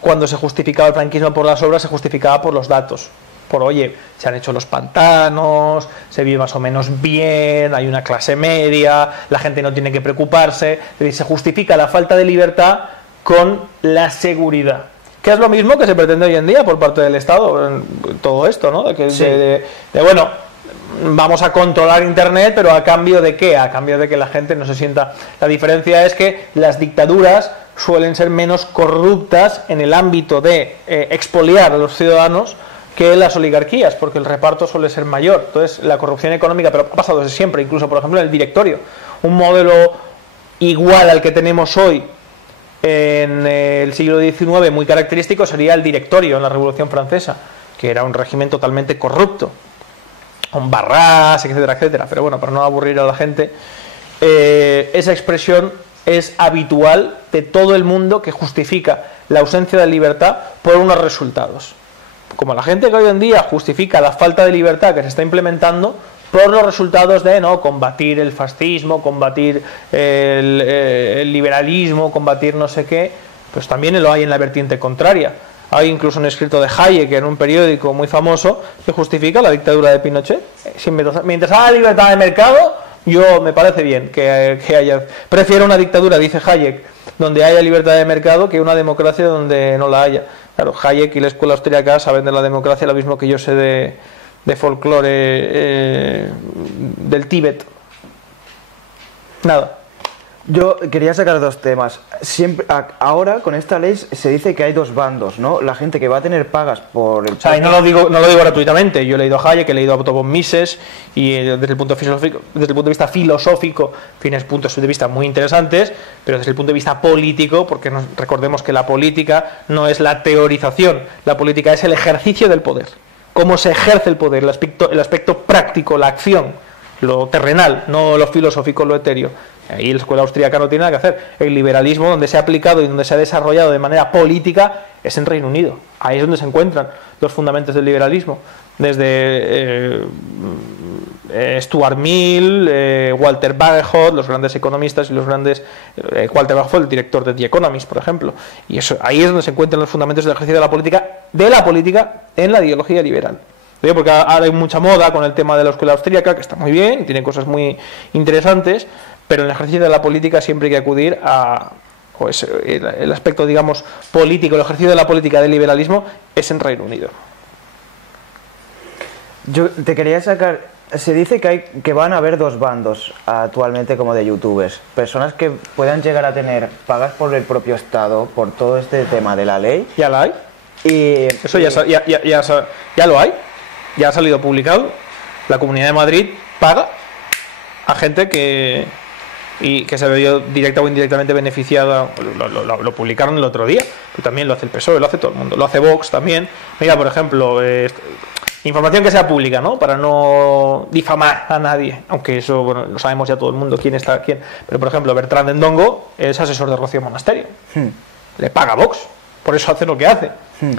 cuando se justificaba el franquismo por las obras, se justificaba por los datos. Por, oye, se han hecho los pantanos, se vive más o menos bien, hay una clase media, la gente no tiene que preocuparse. Es decir, se justifica la falta de libertad con la seguridad, que es lo mismo que se pretende hoy en día por parte del Estado, todo esto, ¿no? Bueno, vamos a controlar Internet, pero ¿a cambio de qué? A cambio de que la gente no se sienta... La diferencia es que las dictaduras suelen ser menos corruptas en el ámbito de expoliar a los ciudadanos que las oligarquías, porque el reparto suele ser mayor. Entonces, la corrupción económica, pero ha pasado desde siempre, incluso, por ejemplo, en el directorio. Un modelo igual al que tenemos hoy en el siglo XIX, muy característico, sería el directorio en la Revolución Francesa, que era un régimen totalmente corrupto, con barras, etcétera, etcétera. Pero bueno, para no aburrir a la gente, esa expresión es habitual de todo el mundo que justifica la ausencia de libertad por unos resultados. Como la gente que hoy en día justifica la falta de libertad que se está implementando por los resultados de combatir el fascismo, combatir el liberalismo, combatir no sé qué, pues también lo hay en la vertiente contraria. Hay incluso un escrito de Hayek en un periódico muy famoso que justifica la dictadura de Pinochet. Mientras haya libertad de mercado, me parece bien que haya. Prefiero una dictadura, dice Hayek, donde haya libertad de mercado que una democracia donde no la haya. Claro, Hayek y la escuela austríaca saben de la democracia lo mismo que yo sé de folclore del Tíbet. Nada. Yo quería sacar dos temas. Ahora, con esta ley, se dice que hay dos bandos, ¿no? La gente que va a tener pagas por el... O sea, y no lo digo gratuitamente. Yo he leído a Hayek, he leído a Otto von Mises, y desde el punto de vista filosófico, tienes puntos de vista muy interesantes, pero desde el punto de vista político, porque recordemos que la política no es la teorización, la política es el ejercicio del poder. Cómo se ejerce el poder, el aspecto práctico, la acción, lo terrenal, no lo filosófico, lo etéreo. Ahí la escuela austríaca no tiene nada que hacer. El liberalismo, donde se ha aplicado y donde se ha desarrollado de manera política, es en Reino Unido. Ahí es donde se encuentran los fundamentos del liberalismo. Desde Stuart Mill, Walter Bagehot, los grandes economistas y los grandes... Walter Bagehot, el director de The Economist, por ejemplo. Y ahí es donde se encuentran los fundamentos del ejercicio de la política en la ideología liberal. Porque ahora hay mucha moda con el tema de la escuela austríaca, que está muy bien y tiene cosas muy interesantes, pero en el ejercicio de la política siempre hay que acudir el aspecto, digamos, político, el ejercicio de la política del liberalismo es en Reino Unido. Yo te quería sacar... Se dice que van a haber dos bandos actualmente como de youtubers. Personas que puedan llegar a tener pagas por el propio Estado, por todo este tema de la ley. ¿Ya la hay? Eso ya lo hay. Ya ha salido publicado. La Comunidad de Madrid paga a gente que se vio directa o indirectamente beneficiada. Lo publicaron el otro día, pero también lo hace el PSOE, lo hace todo el mundo, lo hace Vox también. Mira, por ejemplo, información que sea pública, ¿no? Para no difamar a nadie, aunque eso, bueno, lo sabemos ya todo el mundo quién está quién. Pero por ejemplo, Bertrand Endongo es asesor de Rocío Monasterio. Le paga Vox, por eso hace lo que hace.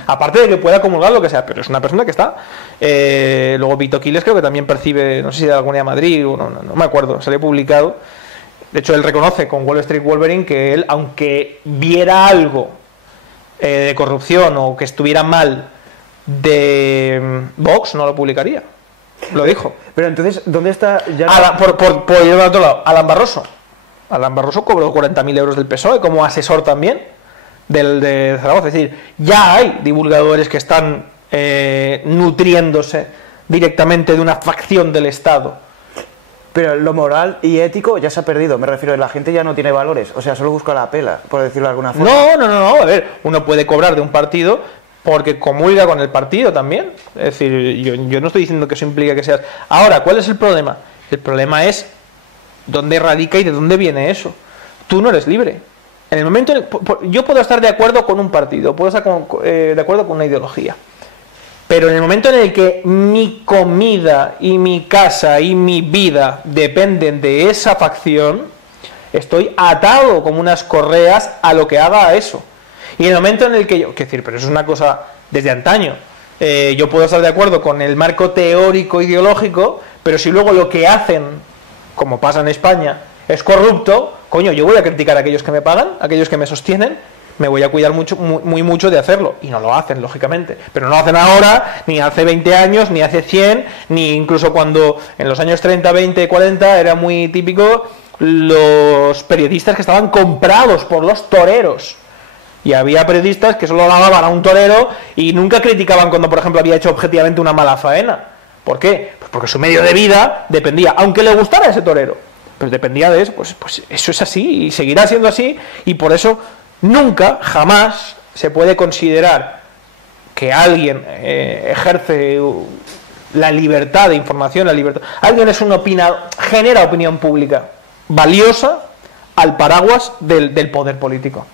Aparte de que pueda comulgar lo que sea, pero es una persona que está. Luego Vito Quiles creo que también percibe, no sé si de la Comunidad de Madrid, no me acuerdo, salió publicado. De hecho, él reconoce con Wall Street Wolverine que él, aunque viera algo de corrupción o que estuviera mal de Vox, no lo publicaría. Lo dijo. Pero entonces, ¿dónde está ya? Por ir al otro lado, Alan Barroso. Alan Barroso cobró 40.000 euros del PSOE como asesor también de Zaragoza. Es decir, ya hay divulgadores que están nutriéndose directamente de una facción del Estado. Pero lo moral y ético ya se ha perdido. Me refiero, la gente ya no tiene valores. O sea, solo busca la pela, por decirlo de alguna forma. No. A ver, uno puede cobrar de un partido porque comulga con el partido también. Es decir, yo no estoy diciendo que eso implica que seas... Ahora, ¿cuál es el problema? El problema es dónde radica y de dónde viene eso. Tú no eres libre. En el momento yo puedo estar de acuerdo con un partido, puedo estar de acuerdo con una ideología, pero en el momento en el que mi comida y mi casa y mi vida dependen de esa facción, estoy atado como unas correas a lo que haga eso. Y en el momento en el que yo... pero eso es una cosa desde antaño. Yo puedo estar de acuerdo con el marco teórico ideológico, pero si luego lo que hacen, como pasa en España, es corrupto, coño, yo voy a criticar a aquellos que me pagan, a aquellos que me sostienen, me voy a cuidar muy mucho de hacerlo. Y no lo hacen, lógicamente. Pero no lo hacen ahora, ni hace 20 años, ni hace 100, ni incluso cuando en los años 30, 20, 40 era muy típico los periodistas que estaban comprados por los toreros. Y había periodistas que solo alababan a un torero y nunca criticaban cuando, por ejemplo, había hecho objetivamente una mala faena. ¿Por qué? Pues porque su medio de vida dependía, aunque le gustara ese torero, pues dependía de eso. Pues eso es así y seguirá siendo así, y por eso nunca, jamás se puede considerar que alguien ejerce la libertad de información, la libertad. Alguien es genera opinión pública valiosa al paraguas del poder político,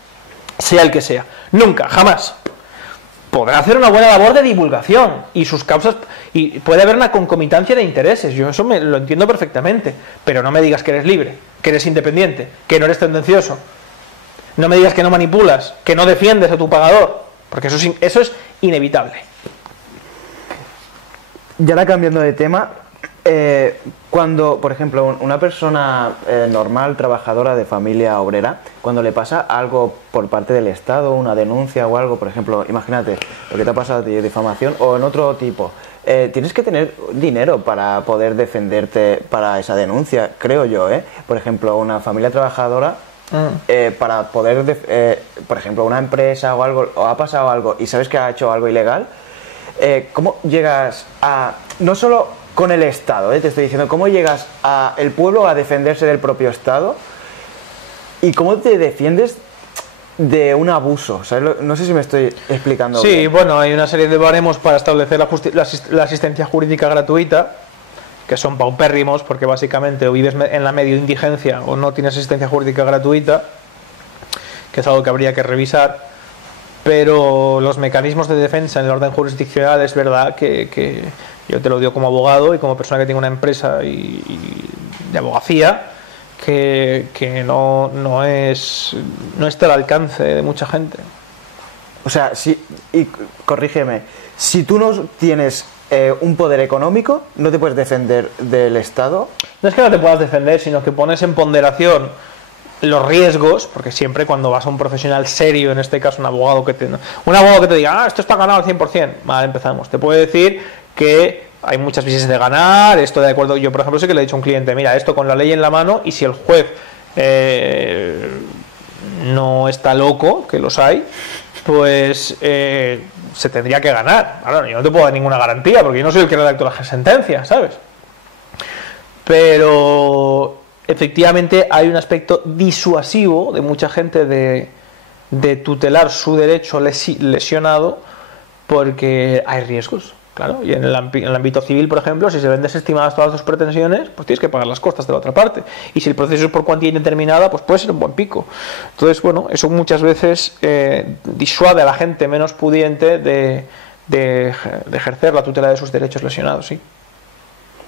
sea el que sea. Nunca, jamás. Podrá hacer una buena labor de divulgación y sus causas, y puede haber una concomitancia de intereses, yo eso lo entiendo perfectamente, pero no me digas que eres libre, que eres independiente, que no eres tendencioso. No me digas que no manipulas, que no defiendes a tu pagador, porque eso es inevitable. Ya ahora cambiando de tema, Cuando, por ejemplo, una persona normal, trabajadora de familia obrera, cuando le pasa algo por parte del Estado, una denuncia o algo, por ejemplo, imagínate lo que te ha pasado a ti, difamación o en otro tipo, tienes que tener dinero para poder defenderte para esa denuncia, creo yo, ¿eh? Por ejemplo, una familia trabajadora, para poder, por ejemplo, una empresa o algo, o ha pasado algo y sabes que ha hecho algo ilegal, ¿cómo llegas a, no solo con el Estado, te estoy diciendo, cómo llegas a el pueblo a defenderse del propio Estado y cómo te defiendes de un abuso? ¿Sabes? No sé si me estoy explicando Sí, bien. bueno, hay una serie de baremos para establecer la asistencia jurídica gratuita, que son paupérrimos, porque básicamente o vives en la medio indigencia o no tienes asistencia jurídica gratuita, que es algo que habría que revisar. Pero los mecanismos de defensa en el orden jurisdiccional, es verdad que yo te lo digo como abogado y como persona que tiene una empresa y de abogacía, que no está al alcance de mucha gente. O sea, y corrígeme, si tú no tienes un poder económico, no te puedes defender del Estado. No es que no te puedas defender, sino que pones en ponderación los riesgos, porque siempre cuando vas a un profesional serio, en este caso un abogado que te diga, esto está ganado al 100%, vale, empezamos. Te puede decir que hay muchas veces de ganar, esto de acuerdo. Yo, por ejemplo, sé que le he dicho a un cliente, mira, esto con la ley en la mano, y si el juez no está loco, que los hay, pues se tendría que ganar. Ahora, yo no te puedo dar ninguna garantía, porque yo no soy el que redactó la sentencia, ¿sabes? Pero efectivamente hay un aspecto disuasivo de mucha gente de tutelar su derecho lesionado, porque hay riesgos, claro. Y en el ámbito civil, por ejemplo, si se ven desestimadas todas tus pretensiones, pues tienes que pagar las costas de la otra parte. Y si el proceso es por cuantía indeterminada, pues puede ser un buen pico. Entonces, bueno, eso muchas veces disuade a la gente menos pudiente de ejercer la tutela de sus derechos lesionados, sí.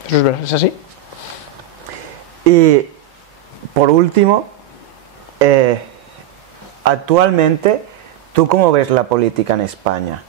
Eso es verdad, es así. Y por último, actualmente, ¿tú cómo ves la política en España?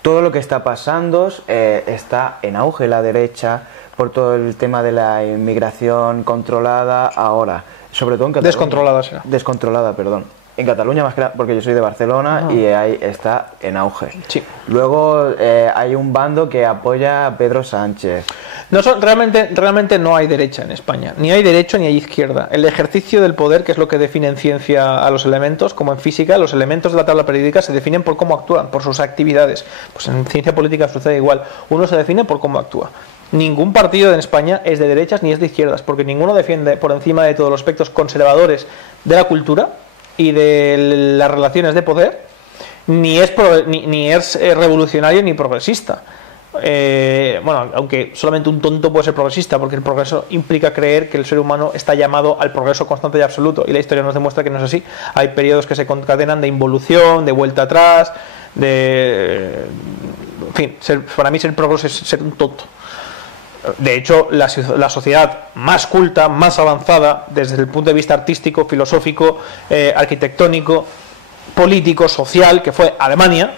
Todo lo que está pasando, está en auge la derecha por todo el tema de la inmigración controlada ahora, sobre todo en Cataluña. Descontrolada será. Descontrolada, perdón. En Cataluña más que nada, porque yo soy de Barcelona y ahí está en auge. Sí. Luego hay un bando que apoya a Pedro Sánchez. Realmente no hay derecha en España, ni hay derecho ni hay izquierda. El ejercicio del poder, que es lo que define en ciencia a los elementos, como en física, los elementos de la tabla periódica se definen por cómo actúan, por sus actividades. Pues en ciencia política sucede igual, uno se define por cómo actúa. Ningún partido en España es de derechas ni es de izquierdas, porque ninguno defiende por encima de todos los aspectos conservadores de la cultura y de las relaciones de poder, ni es revolucionario ni progresista. Bueno, aunque solamente un tonto puede ser progresista, porque el progreso implica creer que el ser humano está llamado al progreso constante y absoluto, y la historia nos demuestra que no es así. Hay periodos que se concadenan de involución, de vuelta atrás, en fin, para mí ser progreso es ser un tonto. De hecho, la sociedad más culta, más avanzada desde el punto de vista artístico, filosófico, arquitectónico, político, social, que fue Alemania,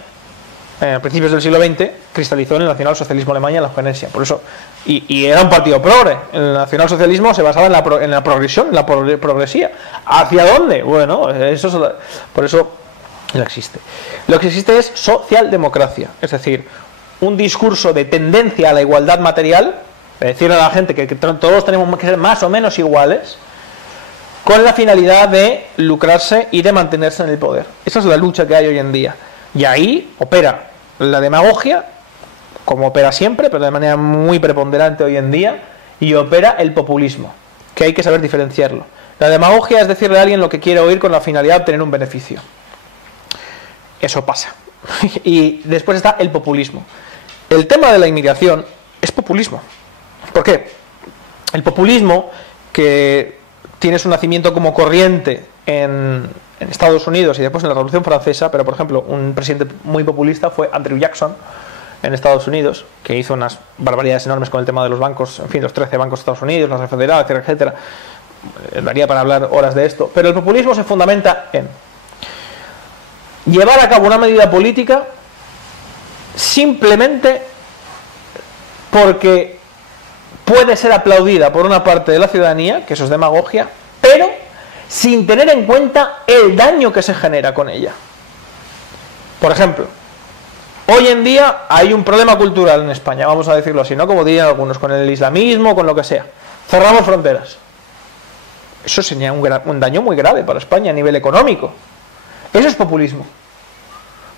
a principios del siglo XX, cristalizó en el nacionalsocialismo alemán y en la eugenesia. Por eso, y era un partido progre. El nacionalsocialismo se basaba en la progresión, en la progresía. ¿Hacia dónde? Bueno, por eso no existe. Lo que existe es socialdemocracia, es decir, un discurso de tendencia a la igualdad material, de decirle a la gente que todos tenemos que ser más o menos iguales, con la finalidad de lucrarse y de mantenerse en el poder. Esa es la lucha que hay hoy en día. Y ahí opera la demagogia, como opera siempre, pero de manera muy preponderante hoy en día, y opera el populismo, que hay que saber diferenciarlo. La demagogia es decirle a alguien lo que quiere oír con la finalidad de obtener un beneficio. Eso pasa. Y después está el populismo. El tema de la inmigración es populismo. ¿Por qué? El populismo, que tiene su nacimiento como corriente en Estados Unidos y después en la Revolución Francesa, pero por ejemplo un presidente muy populista fue Andrew Jackson en Estados Unidos, que hizo unas barbaridades enormes con el tema de los bancos, en fin, los 13 bancos de Estados Unidos, la Reserva Federal, etcétera, etcétera. Daría para hablar horas de esto, pero el populismo se fundamenta en llevar a cabo una medida política simplemente porque puede ser aplaudida por una parte de la ciudadanía, que eso es demagogia, pero sin tener en cuenta el daño que se genera con ella. Por ejemplo, hoy en día hay un problema cultural en España, vamos a decirlo así, ¿no? Como dirían algunos, con el islamismo, con lo que sea. Cerramos fronteras. Eso sería un daño muy grave para España a nivel económico. Eso es populismo.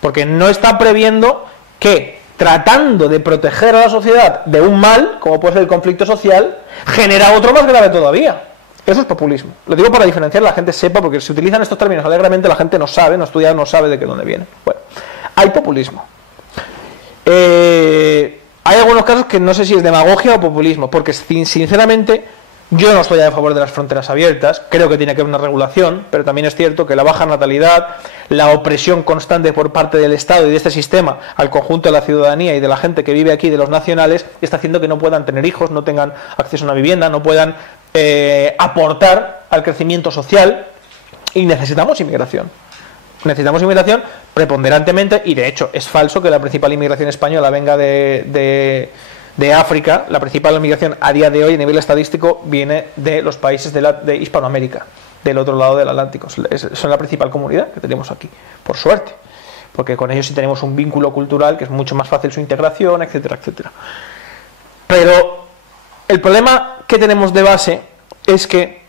Porque no está previendo que, tratando de proteger a la sociedad de un mal, como puede ser el conflicto social, genera otro más grave todavía. Eso es populismo. Lo digo para diferenciar, la gente sepa, porque si utilizan estos términos alegremente, la gente no sabe, no estudia, no sabe de qué dónde viene. Bueno, hay populismo. Hay algunos casos que no sé si es demagogia o populismo, porque sinceramente yo no estoy a favor de las fronteras abiertas, creo que tiene que haber una regulación, pero también es cierto que la baja natalidad, la opresión constante por parte del Estado y de este sistema al conjunto de la ciudadanía y de la gente que vive aquí, de los nacionales, está haciendo que no puedan tener hijos, no tengan acceso a una vivienda, no puedan aportar al crecimiento social, y necesitamos inmigración. Necesitamos inmigración preponderantemente, y de hecho es falso que la principal inmigración española venga de África. La principal inmigración a día de hoy a nivel estadístico viene de los países de Hispanoamérica, del otro lado del Atlántico. Son la principal comunidad que tenemos aquí, por suerte, porque con ellos sí tenemos un vínculo cultural que es mucho más fácil su integración, etcétera, etcétera. Pero el problema que tenemos de base es que,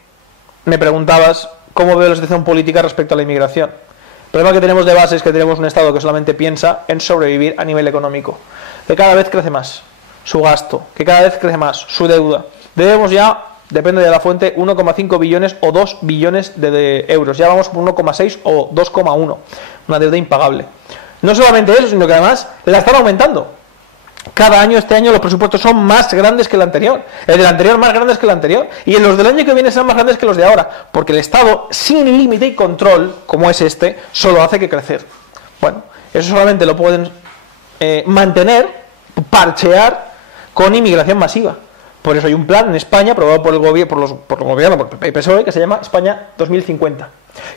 me preguntabas cómo veo la situación política respecto a la inmigración. El problema que tenemos de base es que tenemos un Estado que solamente piensa en sobrevivir a nivel económico, que cada vez crece más su gasto, que cada vez crece más su deuda. Debemos ya, depende de la fuente, 1,5 billones o 2 billones de euros. Ya vamos por 1,6 o 2,1, una deuda impagable. No solamente eso, sino que además la están aumentando. Cada año, este año, los presupuestos son más grandes que el anterior. El del anterior más grandes que el anterior. Y los del año que viene serán más grandes que los de ahora. Porque el Estado, sin límite y control, como es este, solo hace que crecer. Bueno, eso solamente lo pueden mantener, parchear, con inmigración masiva. Por eso hay un plan en España, aprobado por el gobierno, por el PSOE, que se llama España 2050.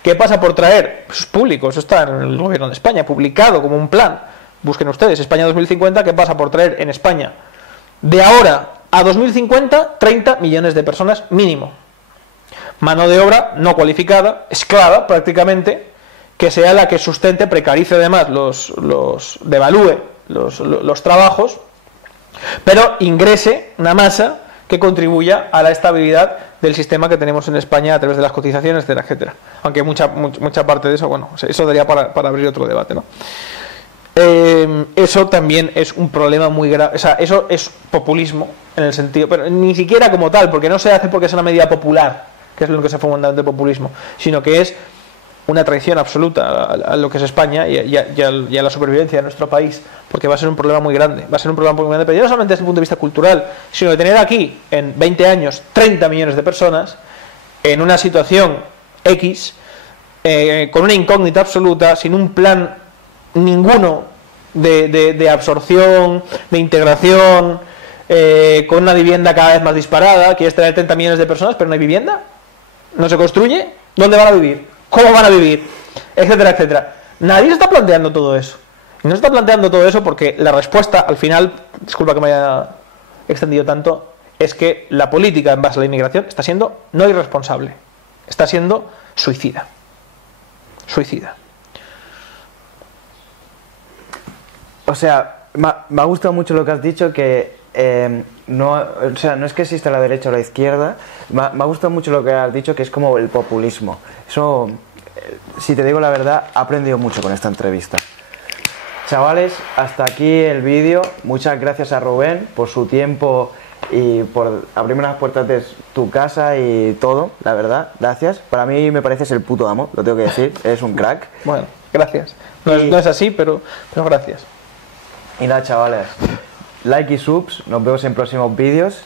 Que pasa por traer, eso es público, eso está en el gobierno de España, publicado como un plan. Busquen ustedes, España 2050, que pasa por traer en España, de ahora a 2050, 30 millones de personas mínimo. Mano de obra no cualificada, esclava prácticamente, que sea la que sustente, precarice además, devalúe los trabajos, pero ingrese una masa que contribuya a la estabilidad del sistema que tenemos en España a través de las cotizaciones, etcétera, etcétera. Aunque mucha parte de eso, bueno, eso daría para abrir otro debate, ¿no? Eso también es un problema muy grave. O sea, eso es populismo en el sentido, pero ni siquiera como tal, porque no se hace porque es una medida popular, que es lo que se funda de populismo, sino que es una traición absoluta a lo que es España y a la supervivencia de nuestro país, porque va a ser un problema muy grande. Va a ser un problema muy grande, pero no solamente desde el punto de vista cultural, sino de tener aquí en 20 años 30 millones de personas en una situación X, con una incógnita absoluta, sin un plan ninguno de absorción, de integración, con una vivienda cada vez más disparada. Quieres tener 30 millones de personas, pero no hay vivienda, no se construye. ¿Dónde van a vivir? ¿Cómo van a vivir? Etcétera, etcétera. Nadie se está planteando todo eso. Y no se está planteando todo eso porque la respuesta, al final, disculpa que me haya extendido tanto, es que la política en base a la inmigración está siendo no irresponsable, está siendo suicida. Suicida. O sea, me ha gustado mucho lo que has dicho, que no es que exista la derecha o la izquierda. Me ha gustado mucho lo que has dicho, que es como el populismo. Eso, si te digo la verdad, he aprendido mucho con esta entrevista. Chavales, hasta aquí el vídeo. Muchas gracias a Rubén por su tiempo y por abrirme las puertas de tu casa y todo, la verdad. Gracias. Para mí me pareces el puto amo, lo tengo que decir. Eres un crack. Bueno, gracias. No es así, pero gracias. Y nada, chavales, like y subs, nos vemos en próximos vídeos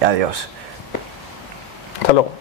y adiós. Hasta luego.